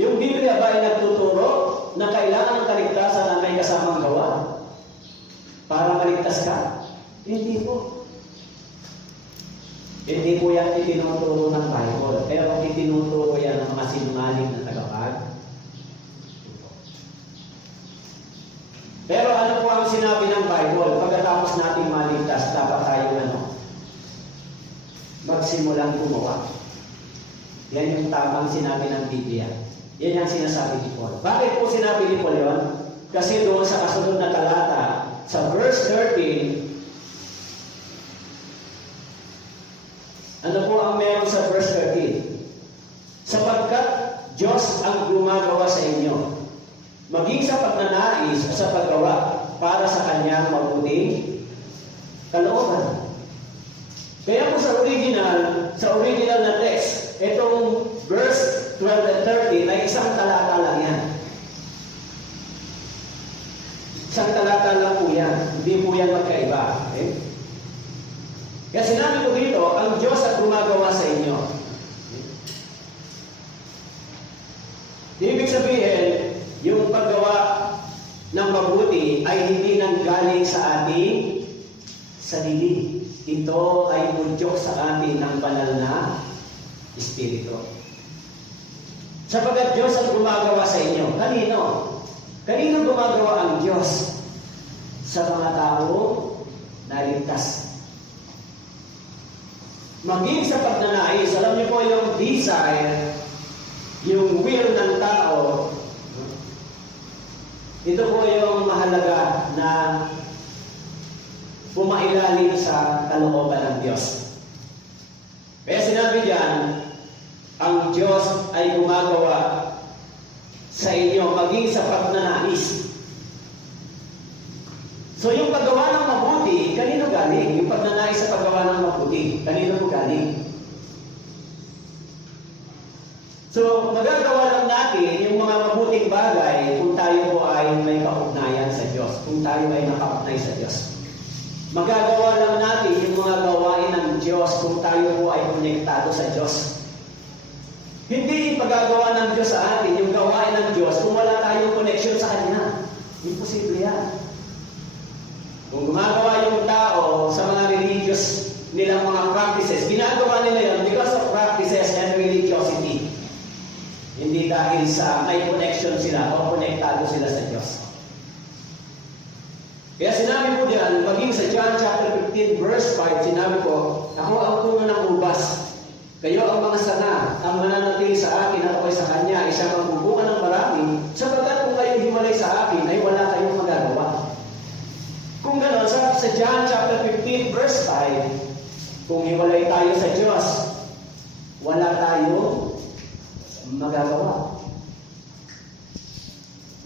Yung Biblia ba ay nagtuturo na kailangan ng kaligtasan na may kasamang gawa para maligtas ka? Hindi po. Hindi po yan itinuturo ng Bible. Pero itinuturo yan ng mga sinungaling na tagapag. Pero ano po ang sinabi ng Bible? Pagkatapos nating maligtas, dapat tayo magsimulang gumawa. Yan yung tamang sinabi ng Biblia. Yan yung sinasabi ni Paul. Bakit po sinabi ni Paul yun? Kasi doon sa kasunod na talata, sa verse 13, ano po ang meron sa verse 13? Sapagkat Diyos ang gumagawa sa inyo, maging sa pagnanais o sa paggawa para sa Kanyang mabuting kalooban. Kaya po sa original na text, itong verse 12 and 13 ay isang talata lang yan. Isang talata lang po yan. Hindi po yan magkaiba. Okay? Kaya sinabi ko dito, ang Diyos ang gumagawa sa inyo. Ibig sabihin, yung paggawa ng mabuti ay hindi nanggaling sa ating sarili. Ito ay budyok sa atin ng banal na Espiritu. Sapagkat Diyos ang gumagawa sa inyo. Kanino? Kanino gumagawa ang Diyos? Sa mga tao na ligtas. Maging sa pagnanais, alam niyo po yung desire, yung will ng tao, ito po yung mahalaga na pumailalim sa kalooban ng Diyos. Kaya sinabi diyan, ang Diyos ay gumagawa sa inyo maging sa pagnanais. So yung paggawa ng mabuti, kanino galing? Yung pagnanais sa paggawa ng mabuti, kanino po galing? So magagawa lang natin yung mga mabuting bagay kung tayo po ay may kaugnayan sa Diyos, kung tayo ay nakaugnay sa Diyos. Magagawa lang natin yung mga gawain ng Diyos kung tayo po ay konektado sa Diyos. Hindi ipagagawa ng Diyos sa atin yung gawain ng Diyos kung wala tayong connection sa Kanya. Imposible yan. Kung gumagawa yung tao sa mga religious nilang mga practices, ginagawa nila yun because of practices and religiosity. Hindi dahil sa may connection sila o konektado sila sa Diyos. Kaya sinabi ko diyan, maging sa John chapter 15 verse 5, sinabi ko, ako ang puno ng ubas. Kayo ang mga sanga, ang mananatili sa akin at ako'y sa Kanya, ay siyang magbubunga ng marami, sapagkat kung kayo hiwalay sa akin, ay wala kayong magagawa. Kung gano'n, sa John chapter 15 verse 5, kung hiwalay tayo sa Diyos, wala tayong magagawa.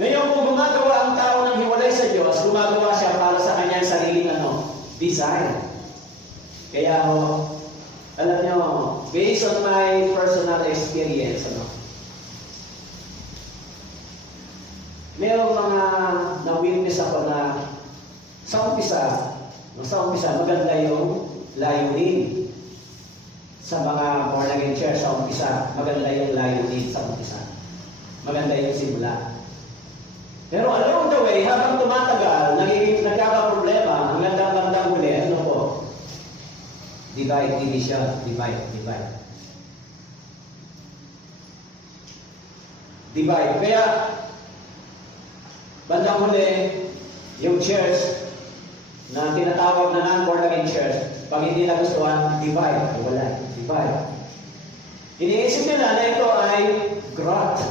Ngayon, kung gumagawa ang tao ng hiwalay sa Diyos, gumagawa siya para sa kanyang sariling desire. Kaya Alam nyo, based on my personal experience, mayroong mga na-witness ako na sa umpisa, maganda yung layunin. Sa mga born again church, sa umpisa, maganda yung layunin sa umpisa. Maganda yung simula. Pero along the way, habang tumatagal, nagkakaproblema, ang gandang-gandang huli, ano po? Divide, division, divide. Kaya, bandang huli, yung church na tinatawag na non-born again church, pag hindi nagustuhan, divide. Iniisip nila na ito ay growth.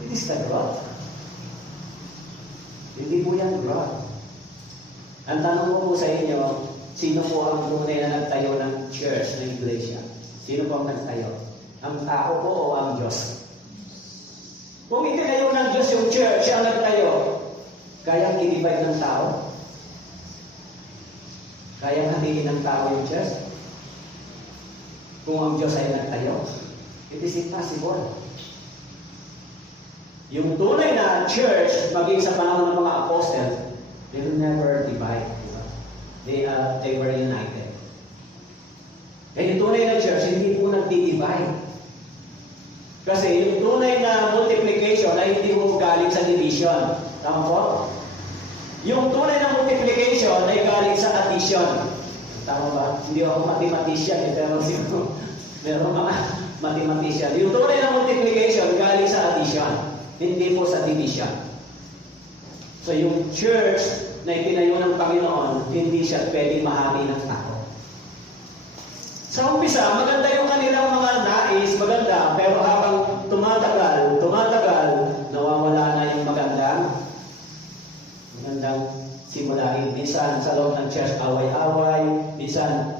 It is the growth. Hindi po yan growth. Ang tanong ko po sa inyo, sino po ang tunay na nagtayo ng church, ng iglesia? Sino po ang nagtayo? Ang tao po o ang Diyos? Kung itinayo ng Diyos yung church, siya ang nagtayo, kayang i-divide ng tao? Kayang hatiin ng tao yung church? Kung ang Diyos ay nagtayo? It is impossible. Yung tunay na church, maging sa panahon ng mga apostle, they will never divide. They were united. Kaya yung tunay na church, hindi po nagdi-divide. Kasi yung tunay na multiplication ay hindi po galing sa division. Tama po? Yung tunay na multiplication ay galing sa addition. Tama ba? Hindi ako mathematician, pero siguro meron mga mathematician. Yung tunay na multiplication galing sa addition, hindi po sa division. So yung church na itinayo ng Panginoon, hindi siya pwedeng mahati ng tao. Sa umpisa, maganda yung kanilang mga nais, maganda, pero habang tumatagal, nawawala na yung magandang simulain. Minsan sa loob ng church, away-away. Minsan,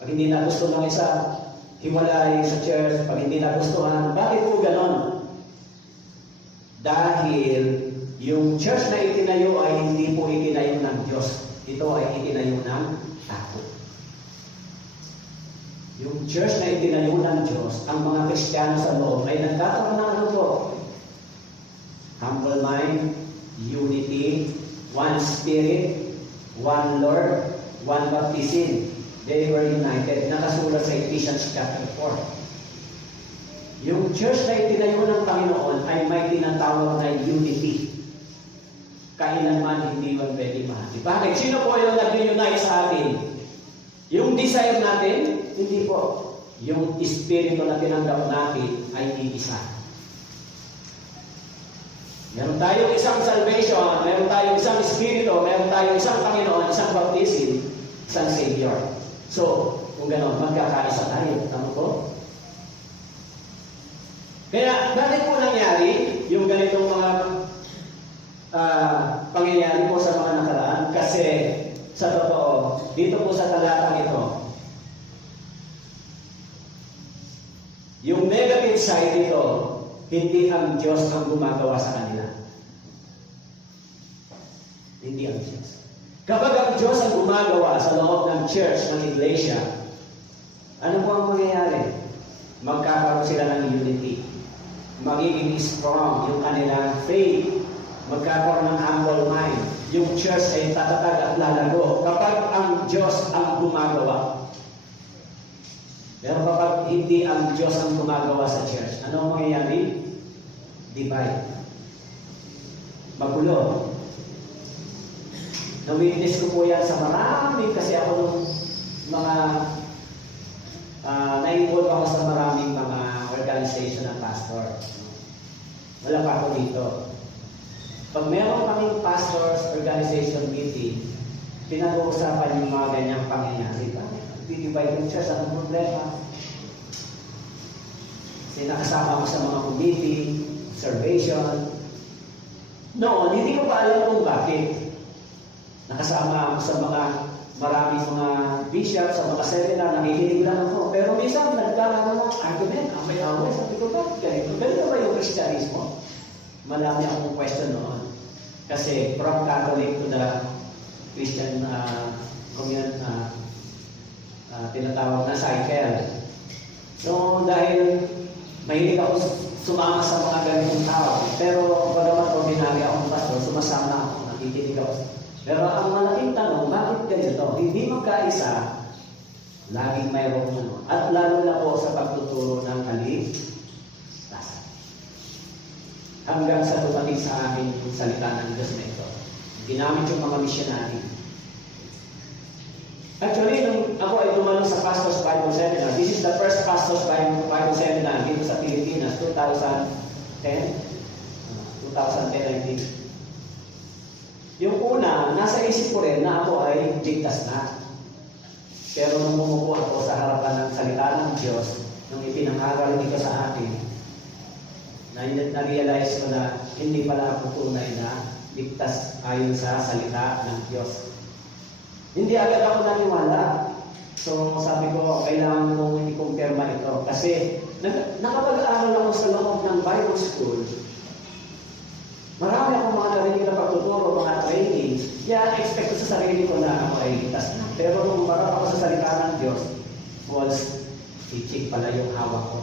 pag hindi na gusto ng isa, hiwalay sa church. Pag hindi na gustuhan, bakit po ganon? Dahil yung church na itinayo ay hindi po itinayo ng Diyos. Ito ay itinayo ng tao. Yung church na itinayo ng Diyos, ang mga Kristiyano sa loob ay nagkakaroon ng ano po? Humble mind, unity, one spirit, one Lord, one baptism. They were united. Nakasulat sa Ephesians chapter 4. Yung church na itinayo ng Panginoon ay may tinatawag na unity. Kailanman hindi man pwede mahati. Bakit? Sino po yung nag-unite sa atin? Yung desire natin? Hindi po. Yung espiritu na tinanggap natin ay iisa. Meron tayong isang salvation, meron tayong isang espiritu, meron tayong isang Panginoon, isang baptism, isang Savior. So, kung gano'n, magkakaisa tayo. Tama po? Kaya, bakit po nangyari yung ganitong mga pangyayari po sa mga nakaraan? Kasi, sa totoo, dito po sa talatang ito, yung negative side dito, hindi ang Diyos ang gumagawa sa kanila. Hindi ang Diyos. Kapag ang Diyos ang gumagawa sa loob ng church, ng iglesia, ano po ang mangyayari? Magkakaroon sila ng unity. Magiging strong yung kanilang faith. Magkakaroon ng humble mind. Yung church ay tatatag at lalago kapag ang Diyos ang gumagawa. Pero kapag hindi ang Diyos ang gumagawa sa church, ano ang mangyayari? Divide. Magulo. Na-witness ko po yan sa maraming, kasi ako nung mga na-involve ako sa maraming mga organization ng pastor. Wala pa ako dito. Pag meron kaming pastors organization meeting, pinag-uusapan yung mga ganyang pangyayari. Divide yung church, anong problema? Kasi nakasama ko sa mga committee, observation. Noon, hindi ko pa alam kung bakit. Nakasama ako sa maraming mga bishops, sa mga seminar, nakikinig lang ako. Pero minsan, nagkakaroon ng argument, away-away. Sabi ko, bakit ganito? Ganito ba yung Kristyanismo? Malami akong question noon. Kasi from Catholic to the Christian community, tinatawag na cycle. nakikinig ako. Pero ang malaking tanong, bakit ganito? Hindi magkaisa, laging mayroong ano. At lalo na po sa pagtuturo ng kaligtasan. Hanggang sa dumating sa akin yung salita ng Diyos na ito. Ginamit yung mga misyonari. Actually, nung ako ay dumalo sa Pastors Bible Seminar, this is the first Pastors Bible Seminar dito sa Pilipinas, 2010, I think. Yung una, nasa isip ko rin na ako ay ligtas na. Pero nung bumuko ako sa harapan ng salita ng Diyos, nung ipinangaral dito sa akin, na-realize ko na hindi pala ako tunay na ligtas ayon sa salita ng Diyos. Hindi agad ako naniwala. So sabi ko, kailangan kong i-confirma ito. Kasi nakapag-aaral ako sa loob ng Bible School. Marami akong mga narinig na pagtuturo, mga training. Kaya expect ko sa sarili ko na ako ay ligtas na. Pero nung marap ako sa salita ng Diyos, false teaching pala yung hawak ko.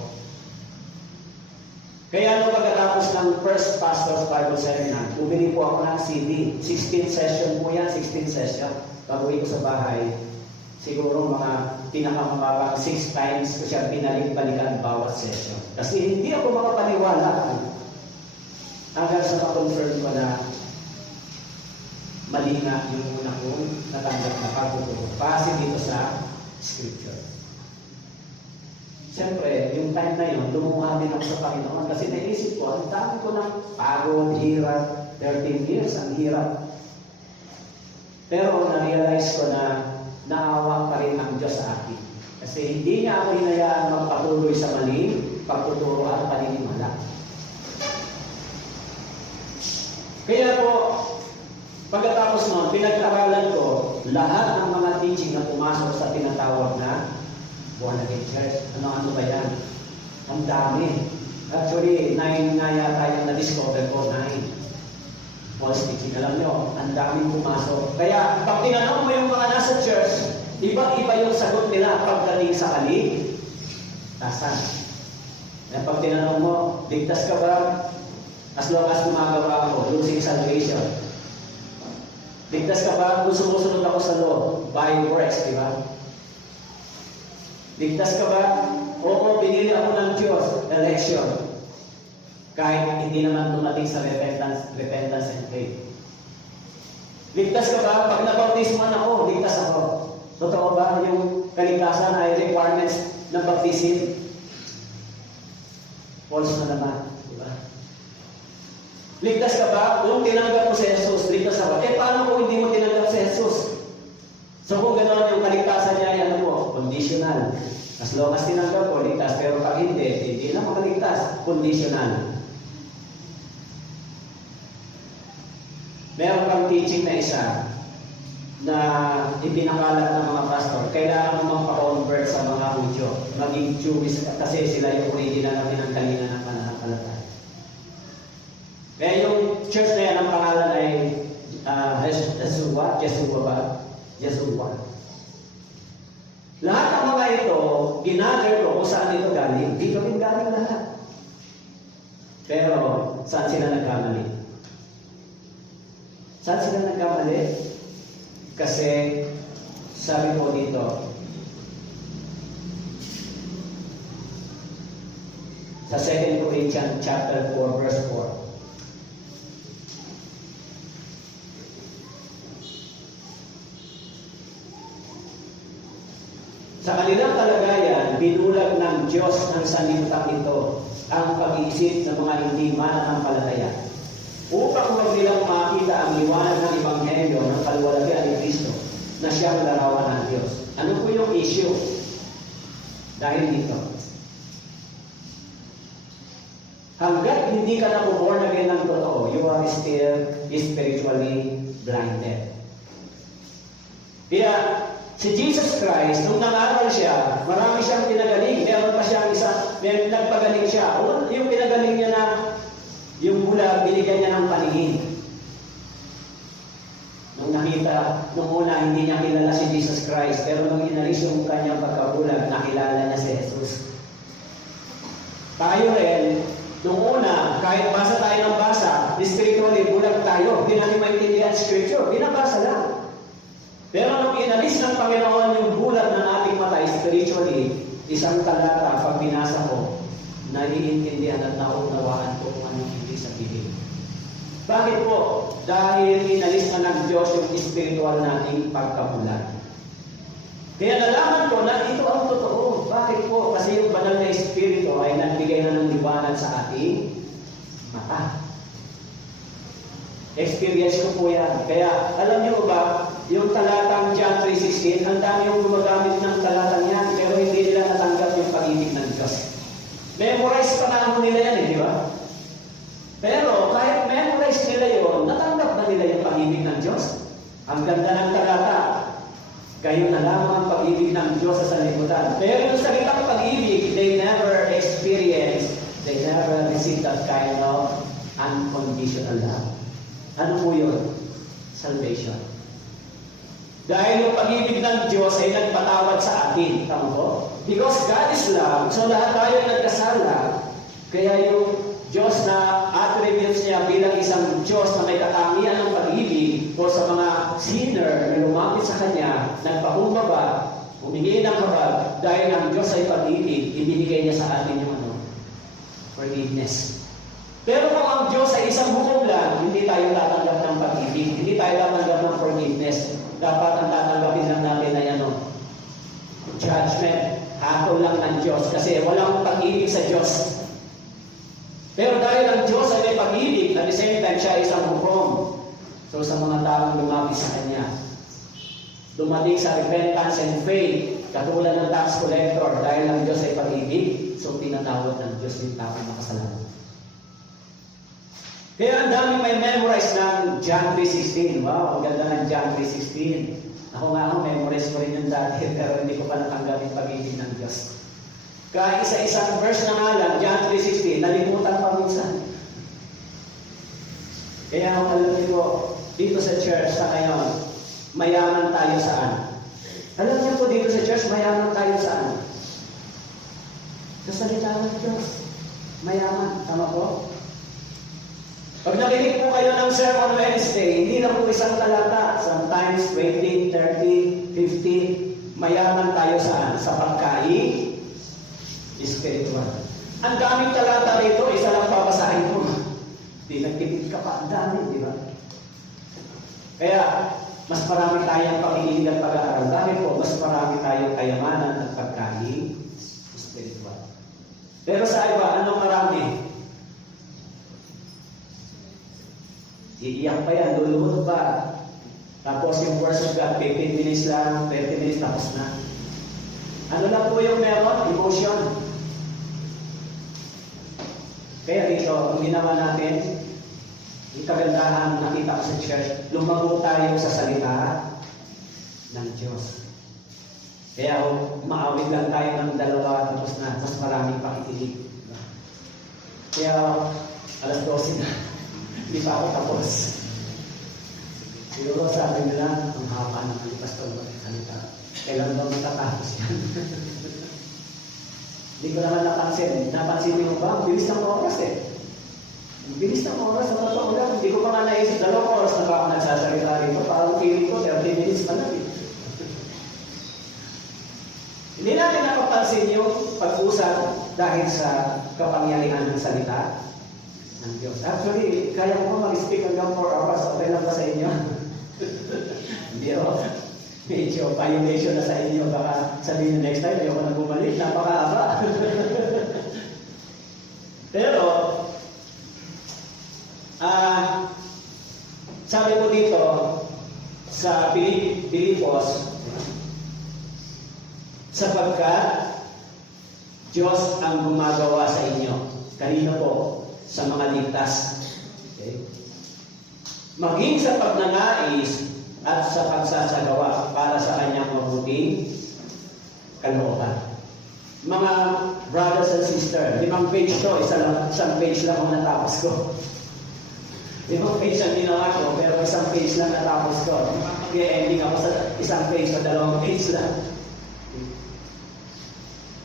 Kaya nung pagkatapos ng first Pastors Bible Seminar, bumili po ako ng CD. 16 session po yan, 16 session. Pag-uwi ko sa bahay, siguro mga pinakamababang 6 times ko siya binalik-balikan bawat session. Kasi hindi ako makapaniwala. Hanggang sa ma-confirm ko na mali nga yung una kong natanggap na pagtuturo. Base dito sa Scripture. Siyempre, yung time na yun, lumuha din ako sa Panginoon kasi naisip ko, ang dami ko ng pagod, hirap, 13 years, ang hirap. Pero na-realize ko na naawa pa rin ang Diyos sa akin. Kasi hindi niya ako hinayaan magpatuloy sa maling pagtuturo at paninimala. Kaya po, pagkatapos nun, pinag-aralan ko lahat ng mga teaching na pumasok sa tinatawag na Born Again Church. Ano-ano ba yan? Ang dami. Actually, 9 nga yata yung na-discover ko, 9. False teaching. Alam nyo, ang daming pumasok. Kaya, pag tinanong mo yung mga nasa church, iba-iba yung sagot nila pagdating sa kaligtasan. Pag tinanong mo, ligtas ka ba? As long as gumagawa ako, losing salvation. Ligtas ka ba? Kung sumusunod ako sa law, by works, di ba? Ligtas ka ba? Oo, pinili ako ng Diyos, election. Kahit hindi naman dumating sa repentance and faith. Ligtas ka ba? Pag nabautisman ako, ligtas ako. Totoo ba yung kaligtasan ay requirements ng baptism? False na naman. Diba? Ligtas ka ba? Kung tinanggap mo si Jesus, ligtas ako. Paano kung hindi mo tinanggap si Jesus? So kung gano'n yung kaligtasan niya, yan mo, conditional. As long as tinanggap ko, ligtas. Pero pag hindi na makaligtas. Conditional. Meron kang teaching na isa na ipinakalat ng mga pastor. Kailangan mo magpa-convert sa mga Hudyo. Maging Jewish kasi sila yung original na pinanggalingan ng pananampalataya. Kaya yung church na yan, ang pangalan ay Yeshua. Lahat ng mga ito, ginagay ko kung saan ito galing. Dito rin galing lahat. Pero, saan sila nagkamali? Saan sila nagkamali? Kasi, sabi ko dito, sa 2 Corinthians chapter 4, verse 4, sa kanilang kalagayan, binulag ng Diyos ang sanlibutan ito, ang pag-iisip ng mga hindi mananampalataya, upang huwag nilang makita ang liwanag ng Ebanghelyo ng kaluwalhatian ni Kristo na siyang larawan ng Diyos. Ano po yung issue? Dahil dito. Hanggat hindi ka na born again ng totoo, you are still spiritually blinded. Kaya, si Jesus Christ, nung nangaral siya, marami siyang pinagaling. Meron pa siyang may nagpagaling siya. Yung pinagaling niya na, yung bulag, binigyan niya ng paningin. Nung una, hindi niya kilala si Jesus Christ. Pero nung inalis yung kanyang pagkabulag, nakilala niya si Jesus. Tayo rin, Noong una, kahit basa tayo ng basa, spiritually, bulag tayo. Hindi natin maintindihan scripture. Binabasa lang. Pero nung inalis ng Panginoon yung bulag ng ating mata spiritually, isang talata, pag binasa ko, naiintindihan at naunawaan ko kung anong hindi sabihin. Bakit po? Dahil inalis na ng Diyos yung spiritual nating pagkabulag. Kaya nalaman ko na ito ang totoo. Bakit po? Kasi yung banal na espiritu ay nagbigay na ng liwanag sa ating mata. Experience ko po yan. Kaya alam niyo ba, yung talatang John 3:16, ang dami yung gumagamit ng talatang yan, pero hindi nila natanggap yung pag-ibig ng Diyos. Memorize pa na nila yan di ba? Pero kahit memorize nila yun, natanggap na nila yung pag-ibig ng Diyos. Ang ganda ng talata, kayo na lamang ang pag-ibig ng Diyos sa sanlibutan. Pero yung salitang pag-ibig, they never experience, they never receive that kind of unconditional love. Ano po yun? Salvation. Dahil yung pag-ibig ng Diyos ay nagpatawad sa atin. Tama po? Because God is love, so lahat tayo ay nagkasala. Kaya yung Diyos na attributes niya bilang isang Diyos na may katangian ng pag-ibig o sa mga sinner na lumapit sa Kanya, nagpakumbaba, humingi ng habag, dahil ang Diyos ay pag-ibig, ibinigay niya sa atin yung forgiveness. Pero kung ang Diyos ay isang hukom lang, hindi tayo tatanggap ng pag-ibig, hindi tayo tatanggap ng forgiveness. Dapat ang tatanggapin lang natin ay judgment, hatol lang ng Diyos, kasi walang pag-ibig sa Diyos. Pero dahil ang Diyos ay may pag-ibig, at the same time, siya ay isang hukom. So sa mga taong lumapit sa Kanya, dumating sa repentance and faith, katulad ng tax collector, dahil ang Diyos ay pag-ibig, so tinatawad ng Diyos yung taong makasalanan. Kaya ang dami may memorize ng John 3:16. Wow, ang ganda ng John 3:16. Ako nga memorize ko rin yung dati, pero hindi ko pa natanggap yung pag-ibig ng Diyos. Kahit isa-isang verse na nga lang, John 3:16, nalimutan pa minsan. Kaya alam niyo, dito sa church sa ngayon, mayaman tayo saan? Alam niyo po, dito sa church, mayaman tayo saan? Sa salita ng Diyos. Mayaman. Tama po? Pag nakinig po kayo ng Sermon Wednesday, hindi na po isang talata. Sometimes 20, 30, 50. Mayaman tayo saan? Sa pagkain, spiritual. Ang daming talata rito, isa lang babasahin mo. Di nagtipid ka pa, ang dami, di ba? Kaya, mas marami tayong pakikinig at pag-aaral. Dahil po, mas marami tayong kayamanan at pagkain, spiritual. Pero sa iba, anong marami? Iiyak pa yan, lulunod pa. Tapos yung words of God, 15 minutes lang, 30 minutes, tapos na. Ano lang po yung meron? Emotion. Kaya dito, ang ginawa natin, yung kagandahan nakita ko sa church, lumago tayo sa salita ng Diyos. Kaya maawit lang tayo ng dalawa, tapos na, mas maraming pakikinig. Kaya, alas 12 na. Hindi pa ako tapos. Siguro sabi nila, ang haba ng pastor magsalita. Kailan daw matatapos yan? Hindi ko naman napansin. Napansin niyo ba? Ang bilis ng oras eh. Ang bilis ng oras, sa totoo lang. Hindi ko pa nga naisip, 2 oras na ba ako nagsasalita rito? Parang feeling ko, 30 minutes pa lang eh. Hindi natin napapansin yung pag-usap dahil sa kapangyarihan ng salita ng Diyos. Actually, kaya ko pa mag-speak hanggang 4 hours. Okay lang ba sa inyo? Hindi o. Medyo violation na sa inyo. Baka sabihin next time, ayaw ko na bumalik. Napakaaba. Pero, sabi mo dito, sa Pilipos, sapagkat Diyos ang gumagawa sa inyo. Kanino po? Sa mga ligtas. Okay? Maging sa pagnanais at sa pagsasagawa para sa kanyang mabuting kalooban. Mga brothers and sisters, 5 page to, isang page lang ang natapos ko. 5 page ang ginawa ko, pero isang page lang natapos ko. Kaya ending ako sa isang page, sa 2 page lang.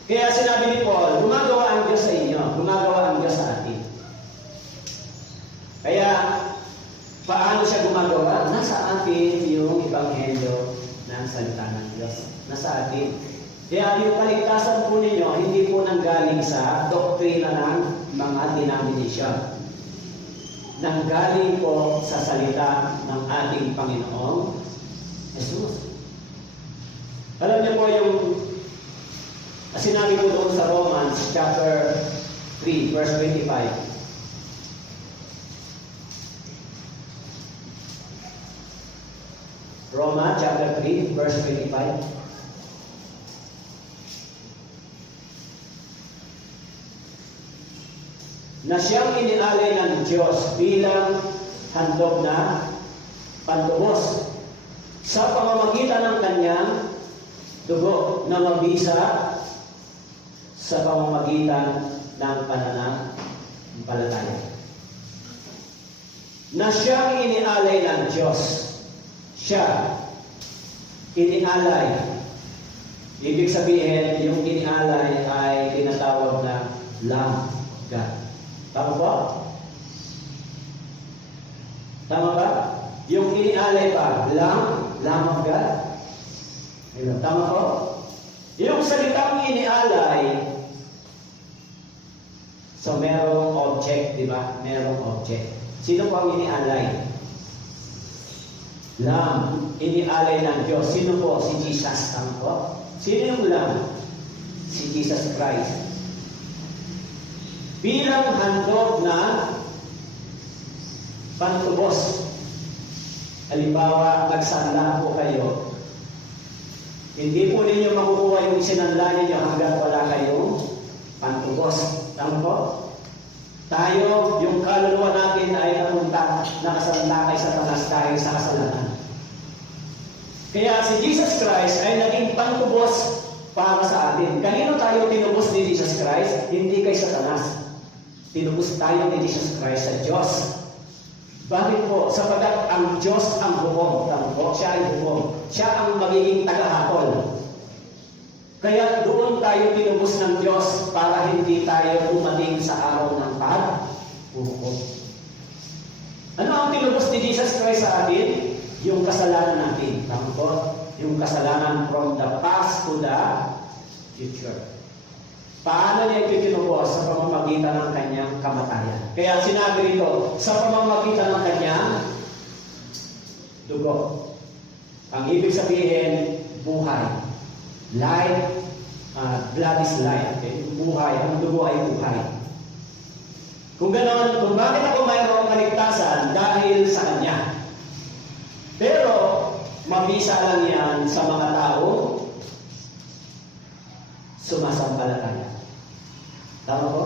Kaya sinabi ni Paul, gumagawa ang Diyos sa inyo, gumagawa ang Diyos sa atin. Kaya, paano siya gumagawa? Nasa atin yung ebanghelyo ng salita ng Diyos. Nasa atin. Kaya yung kaligtasan po ninyo, hindi po nanggaling sa doktrina ng mga denomination. Nanggaling po sa salita ng ating Panginoong Jesus. Alam niyo po yung sinabi ko doon sa Romans chapter 3, verse 25. Romans chapter 3, verse 25. Na siyang inialay ng Diyos bilang handog na pantubos sa pamamagitan ng kanyang dugo na mabisa sa pamamagitan ng pananampalataya. Na siyang inialay ng Diyos. Siya, inialay. Ibig sabihin, yung inialay ay tinatawag na Lamb of God. Tama ba? Tama ba? Yung inialay pa, Lamb of God. Tama po? Yung salitang inialay, so merong object, di ba? Merong object. Sino po ang inialay? Lamb, inialay ng Diyos. Sino po? Si Jesus. Tama po? Sino yung Lamb? Si Jesus Christ. Bilang handog na pantubos. Halimbawa, nagsanla po kayo. Hindi po ninyo makukuha yung sinanla ninyo hanggang wala kayong pantubos. Tama po? Tayo, yung kaluluwa natin ay nakasandakay sa tanas dahil sa kasalanan. Kaya si Jesus Christ ay naging pantubos para sa atin. Kanino tayo tinubos ni Jesus Christ? Hindi kay Satanas. Tinubos tayo ni Jesus Christ sa Diyos. Bakit po? Sapagkat ang Diyos ang hukom. Tama po? Siya ay hukom. Siya ang magiging tagahatol. Kaya doon tayo tinubos ng Diyos para hindi tayo dumating sa araw ng pag-hukom. Ano ang tinubos ni Jesus Christ sa atin? Yung kasalanan natin. Tama po? Yung kasalanan from the past to the future. Paano niya itinubos? Sa pamamagitan ng kanyang kamatayan. Kaya sinabi rito, sa pamamagitan ng kanyang dugo. Ang ibig sabihin, buhay. Life, blood is life. Okay? Buhay. Ang dugo ay buhay. Kung ganoon, kung bakit ako mayroong kaligtasan? Dahil sa Kanya. Pero, mabisa lang yan sa mga tao sumasampalataya. Tama po?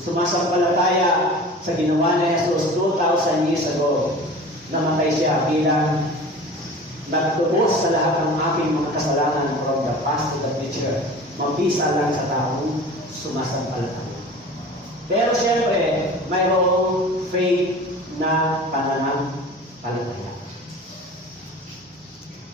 Sumasampalataya sa ginawa ni Jesus 2,000 years ago. Namatay siya bilang nagtubos sa lahat ng aking mga kasalanan from the past to the future. Mabisa lang sa taong sumasampalataya. Pero siyempre, mayroong faith na pananampalataya.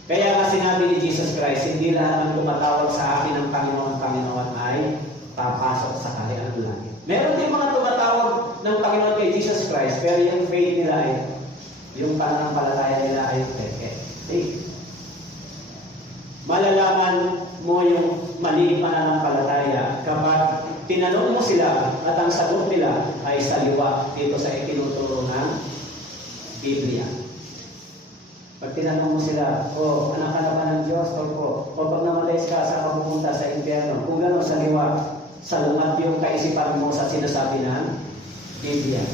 Kaya nga sinabi ni Jesus Christ, hindi lahat ng tumatawag sa akin ng Panginoon ay papasok sa kaharian ng langit. Meron din mga tumatawag ng Panginoon kay Jesus Christ, pero yung faith nila ay, yung pananampalataya nila ay peke. Malalaman mo yung maling pananampalataya kapag tinanong mo sila at ang sagot nila ay saliwa dito sa itinuturo ng Biblia. Pag tinanong mo sila, anak ka na ba ng Diyos? O pag namatay ka, saan ka pupunta sa impyerno? Kung gano'n, saliwa, salungat yung kaisipan mo sa sinasabi ng Biblia.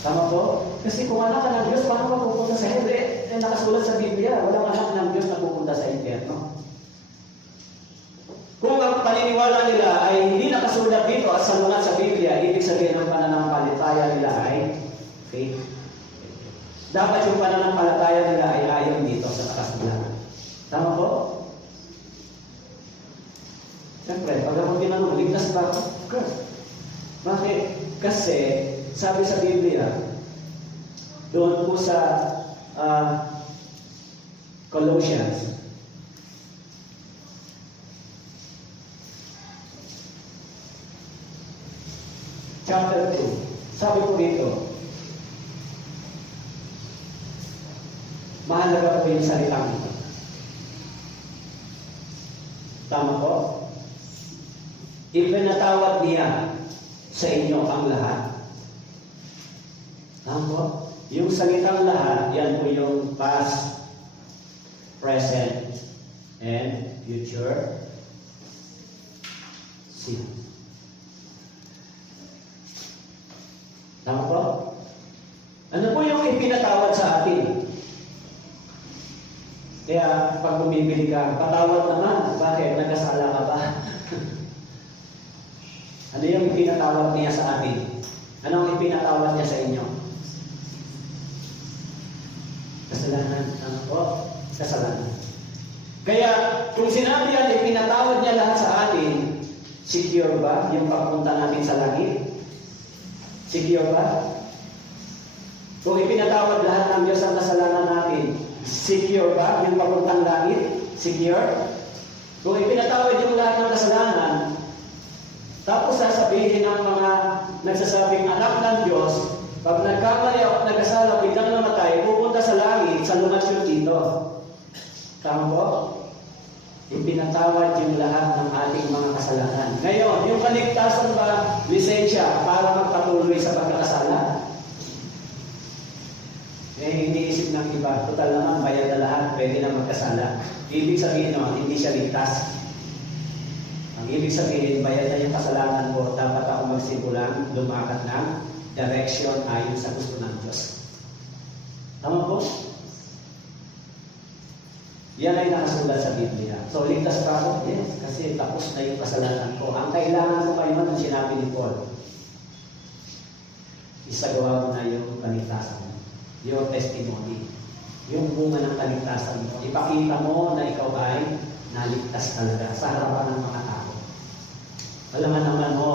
Tama po? Kasi kung anak ka ng Diyos, paano ka pupunta sa hindi? Nakasulat sa Biblia, walang anak ng Diyos na pupunta sa impyerno. Kung ang paniniwala nila ay hindi nakasulat dito at salungat sa Biblia, ibig sabihin ng pananampalataya nila ay faith. Dapat yung pananampalataya nila ay ayon dito sa nakasulat. Tama po? Siyempre, pag ako tinanong, ligtas ba ako? Bakit? Kasi, sabi sa Biblia, doon po sa Colossians, chapter 2, Sabi ko dito, mahalaga po yung salitang ito. Tama po? Ipinatawad niya sa inyo ang lahat. Tama po? Yung salitang lahat, yan po yung past, present, and future sin. Tama po? Ano po yung ipinatawad sa atin? Kaya pag bumibili ka, patawad naman. Bakit? Nagkasala ka ba? Ano yung ipinatawad niya sa atin? Anong ipinatawad niya sa inyo? Kasalanan. Ano po? Kasalanan. Kaya kung sinabi yan, ipinatawad niya lahat sa atin, secure ba yung pagpunta natin sa langit? Secure ba? Kung ipinatawad lahat ng Diyos ang kasalanan natin, secure ba yung papuntang langit? Secure? Kung ipinatawad yung lahat ng kasalanan, tapos sasabihin ng mga nagsasabing anak ng Diyos, pag nagkamali o nagkasala, biglang namatay, pupunta sa langit, sa lumasyong dito. Tama po? Ipinatawad yung lahat ng ating mga kasalanan. Ngayon, yung kaligtasan ba, lisensya para magpatuloy sa pagkakasala? Iniisip ng iba, total naman, bayad na lahat, pwede na magkasala. Ibig sabihin naman, hindi siya ligtas. Ang ibig sabihin, bayad na yung kasalanan ko, dapat ako magsimulang lumakad ng direction ayon sa gusto ng Diyos. Tama po? Yan ay nakasulat sa Biblia. So, ligtas pa ako? Yes, kasi tapos na yung kasalanan ko. Ang kailangan ko kayo ang sinabi ni Paul, isagawa mo na yung kaligtasan. Your testimony. Yung bunga ng kaligtasan mo. Ipakita mo na ikaw ay naligtas talaga sa harapan ng mga tao. Alam naman mo,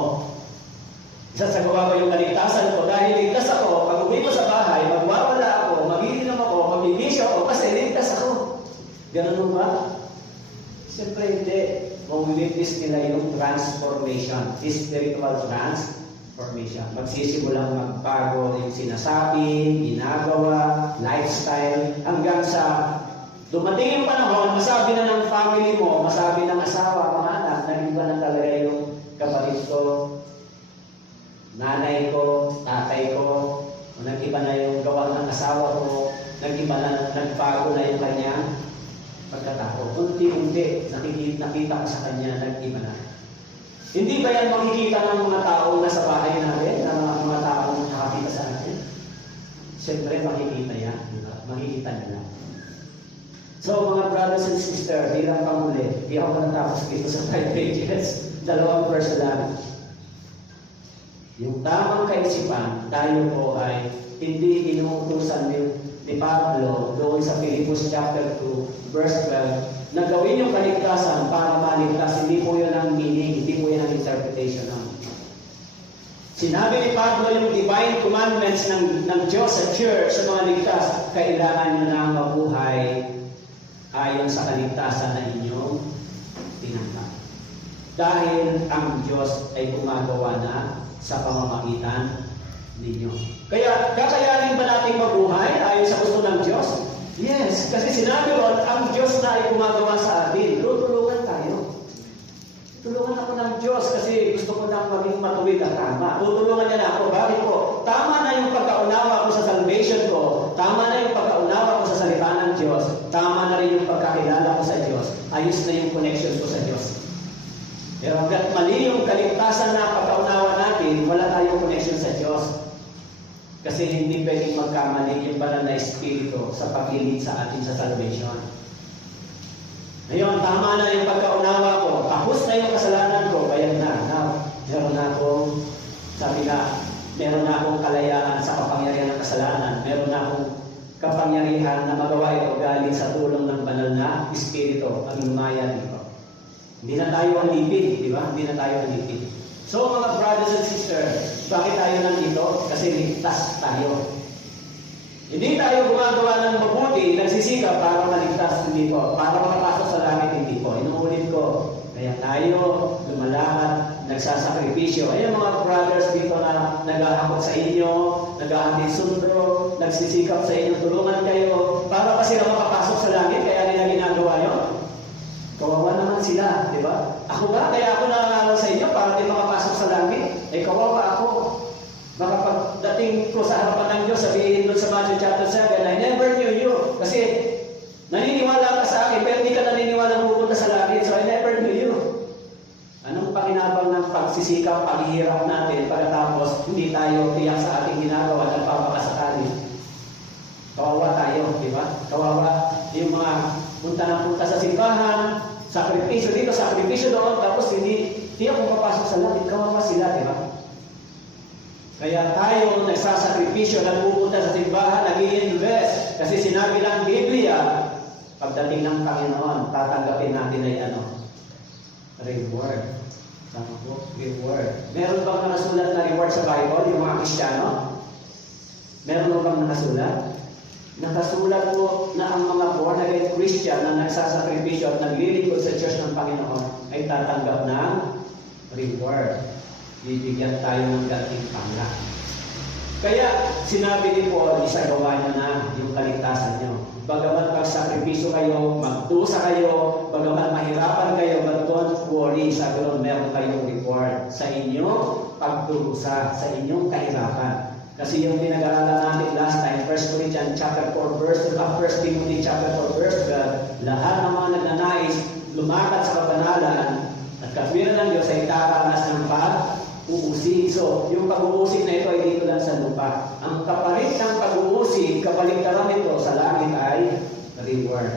isasagawa ko yung kaligtasan ko dahil ligtas ako. Pag uwi ko sa bahay, magwawala ako, magiinom ako, magbibisyo ako kasi ligtas ako. Ganun mo ba? Siyempre hindi. Mawilipis nila yung transformation. Spiritual transformation. Magsisimulang magbago yung sinasabi, ginagawa, lifestyle, hanggang sa dumating yung panahon, masabi na ng family mo, masabi ng asawa, mga anak, nag-iba na talaga yung kapatid ko, nanay ko, tatay ko, nag-iba na yung gawa ng asawa ko, nag-iba na, nagbago na yung kanyang pagkatao. Unti-unti, nakita ko sa kanya, nag-iba na. Hindi ba yan makikita ng mga taong nasa bahay natin, ng mga taong nakakita sa atin? Siyempre, makikita yan. Diba? Makikita nila. So, mga brothers and sisters, bilang panguli, di ako natapos dito sa 5 pages. 2 verse lang. Yung tamang kaisipan, tayo po ay hindi inuutusan ni Pablo doon sa Philippians chapter 2, verse 12, na gawin yung kaligtasan para maligtas. Hindi po yun ang meaning, hindi po yun ang interpretation ng sinabi ni Pablo yung divine commandments ng Diyos sa church, sa mga ligtas, kailangan nyo na mabuhay ayon sa kaligtasan na inyong tinanggap. Dahil ang Diyos ay gumagawa na sa pamamagitan ninyo. Kaya, kakayanin ba natin mabuhay ayon sa gusto ng Diyos? Yes, kasi sinabi ron, ang Diyos na ay gumagawa sa atin. Tutulungan tayo. Tulungan ako ng Diyos kasi gusto ko nang maging matuwid at tama. Tutulungan niya na ako. Bakit po? Tama na yung pagkaunawa ko sa salvation ko. Tama na yung pagkaunawa ko sa salita ng Diyos. Tama na rin yung pagkakilala ko sa Diyos. Ayos na yung connection ko sa Diyos. Pero hanggat mali yung kaligtasan na pagkaunawa natin, wala tayong connection sa Diyos. Kasi hindi pwedeng magkamali yung banal na espiritu sa pag-lead sa atin sa salvation. Ngayon, tama na yung pagkaunawa ko. Tapos na yung kasalanan ko. Kaya na, meron na akong, sabi na, meron na akong kalayaan sa kapangyarihan ng kasalanan. Meron na akong kapangyarihan na magawa ito galing sa tulong ng banal na espiritu, ang lumaya dito. Hindi na tayo alipin, di ba? Hindi na tayo alipin. So, mga brothers and sisters, bakit tayo nandito? Kasi ligtas tayo. Hindi tayo gumagawa ng mabuti, nagsisikap para maligtas, hindi po. Para makapasok sa langit, hindi po. Inuulit ko, Kaya tayo lumalakad, nagsasakripisyo. Ay, mga brothers dito na naghahakot sa inyo, naghahatid sundo, nagsisikap sa inyo, tulungan kayo, para pa sila makapasok sa langit, kaya nila ginagawa yun. Kawawa naman sila, di ba? Ako ba? Kaya ako nangangaral sa inyo para di makapasok sa langit? Ay, kawawa ako. Baka pagdating ko sa harapan ng Diyos, sabihin doon sa Matthew chapter 7, I never knew you. Kasi naniniwala ka sa akin, pero hindi ka naniniwala pupunta sa langit. So I never knew you. Anong pakinabang ng pagsisikap, paghihirap natin, pagkatapos hindi tayo tiyak sa ating ginagawa at papakasakali? Kawawa tayo, di ba? Kawawa yung mga punta sa simbahan, sakripisyo dito, sakripisyo doon, tapos hindi ako papasok sa langit. Kawawa sila, di ba? Kaya tayo nagsasakripisyo, nagpupunta sa simbahan, nag-i-invest. Kasi sinabi ng Biblia, pagdating ng Panginoon, tatanggapin natin ay reward. Tama po? Reward. Meron bang nakasulat na reward sa Bible, yung mga Kristiyano? Meron bang nakasulat? Nakasulat po na ang mga born-again Christian na nagsasakripisyo at naglilingkod sa Church ng Panginoon ay tatanggap ng reward. Bibigyan tayo ng gantimpala. Kaya sinabi ni Paul, isagawa niyo na yung kaligtasan niyo. Bagamat pagsakripisyo kayo, magdusa kayo, bagamat mahirapan kayo, but don't worry, sabi nun, meron kayong reward sa inyong pagdurusa, sa inyong kahirapan. Kasi yung pinag-aaralan natin last time, 1 Corinthians chapter 4 verse 1 Timothy chapter 4 verse 12, lahat ng mga nagnanais lumakad sa kabanalan at katwiran ng Diyos ay taranas ng pag-uusig. So, yung pag-uusig na ito ay dito lang sa lupa. Ang kapalit ng pag-uusig, kabaliktaran nito sa langit ay reward.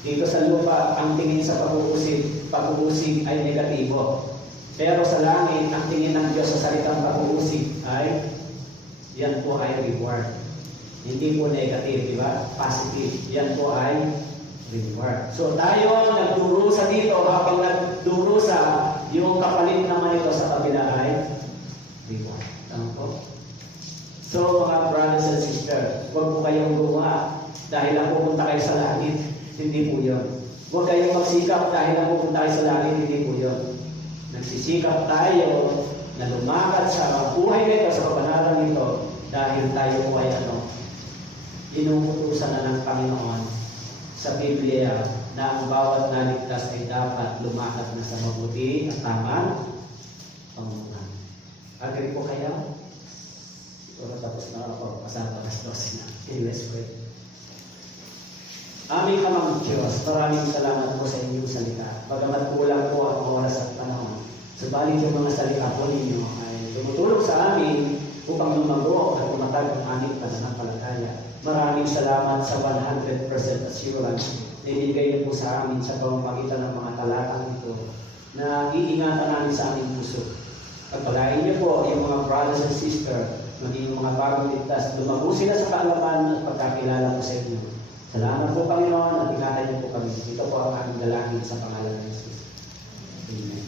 Dito sa lupa, ang tingin sa pag-uusig ay negatibo. Pero sa langit, ang tingin ng Diyos sa salitang pag-uusig ay yan po ay reward. Hindi po negative, di ba? Positive. Yan po ay reward. So tayo nagdurusa dito, habang nagdurusa, yung kapalit naman ito sa kabila ay reward. Tama po? So mga brothers and sisters, huwag po kayong gumawa dahil lang pupunta kayo sa langit. Hindi po yun. Huwag kayong magsikap dahil lang pupunta kayo sa langit. Hindi po yun. Nagsisikap tayo na lumakad sa buhay nito, sa kabanalan nito, dahil tayo po ay inuutusan na ng Panginoon sa Biblia na ang bawat naligtas ay dapat lumakad na sa mabuti at tamang pamunuan. Agree po kayo? Siguro tapos na ako, pasang alas 12 na. Okay, let's pray. Aming Amang Diyos, maraming salamat po sa inyong salita. Bagamat kulang po ang oras at panahon, subalit yung mga salita po ninyo ay tumutulong sa amin upang lumago at tumatag ang aming pananampalataya. Maraming salamat sa 100% assurance na ibigay niyo po sa amin sa pamamagitan ng mga talatang ito na iingatan namin sa aming puso. Pagpalain niyo po yung mga brothers and sisters, maging yung mga bagong ligtas, lumago sila sa kaalaman at pagkakilala po sa inyo. Salamat po Panginoon at ingatan niyo po kami. Ito po ang aming dalangin sa pangalan ng Jesus. Amen.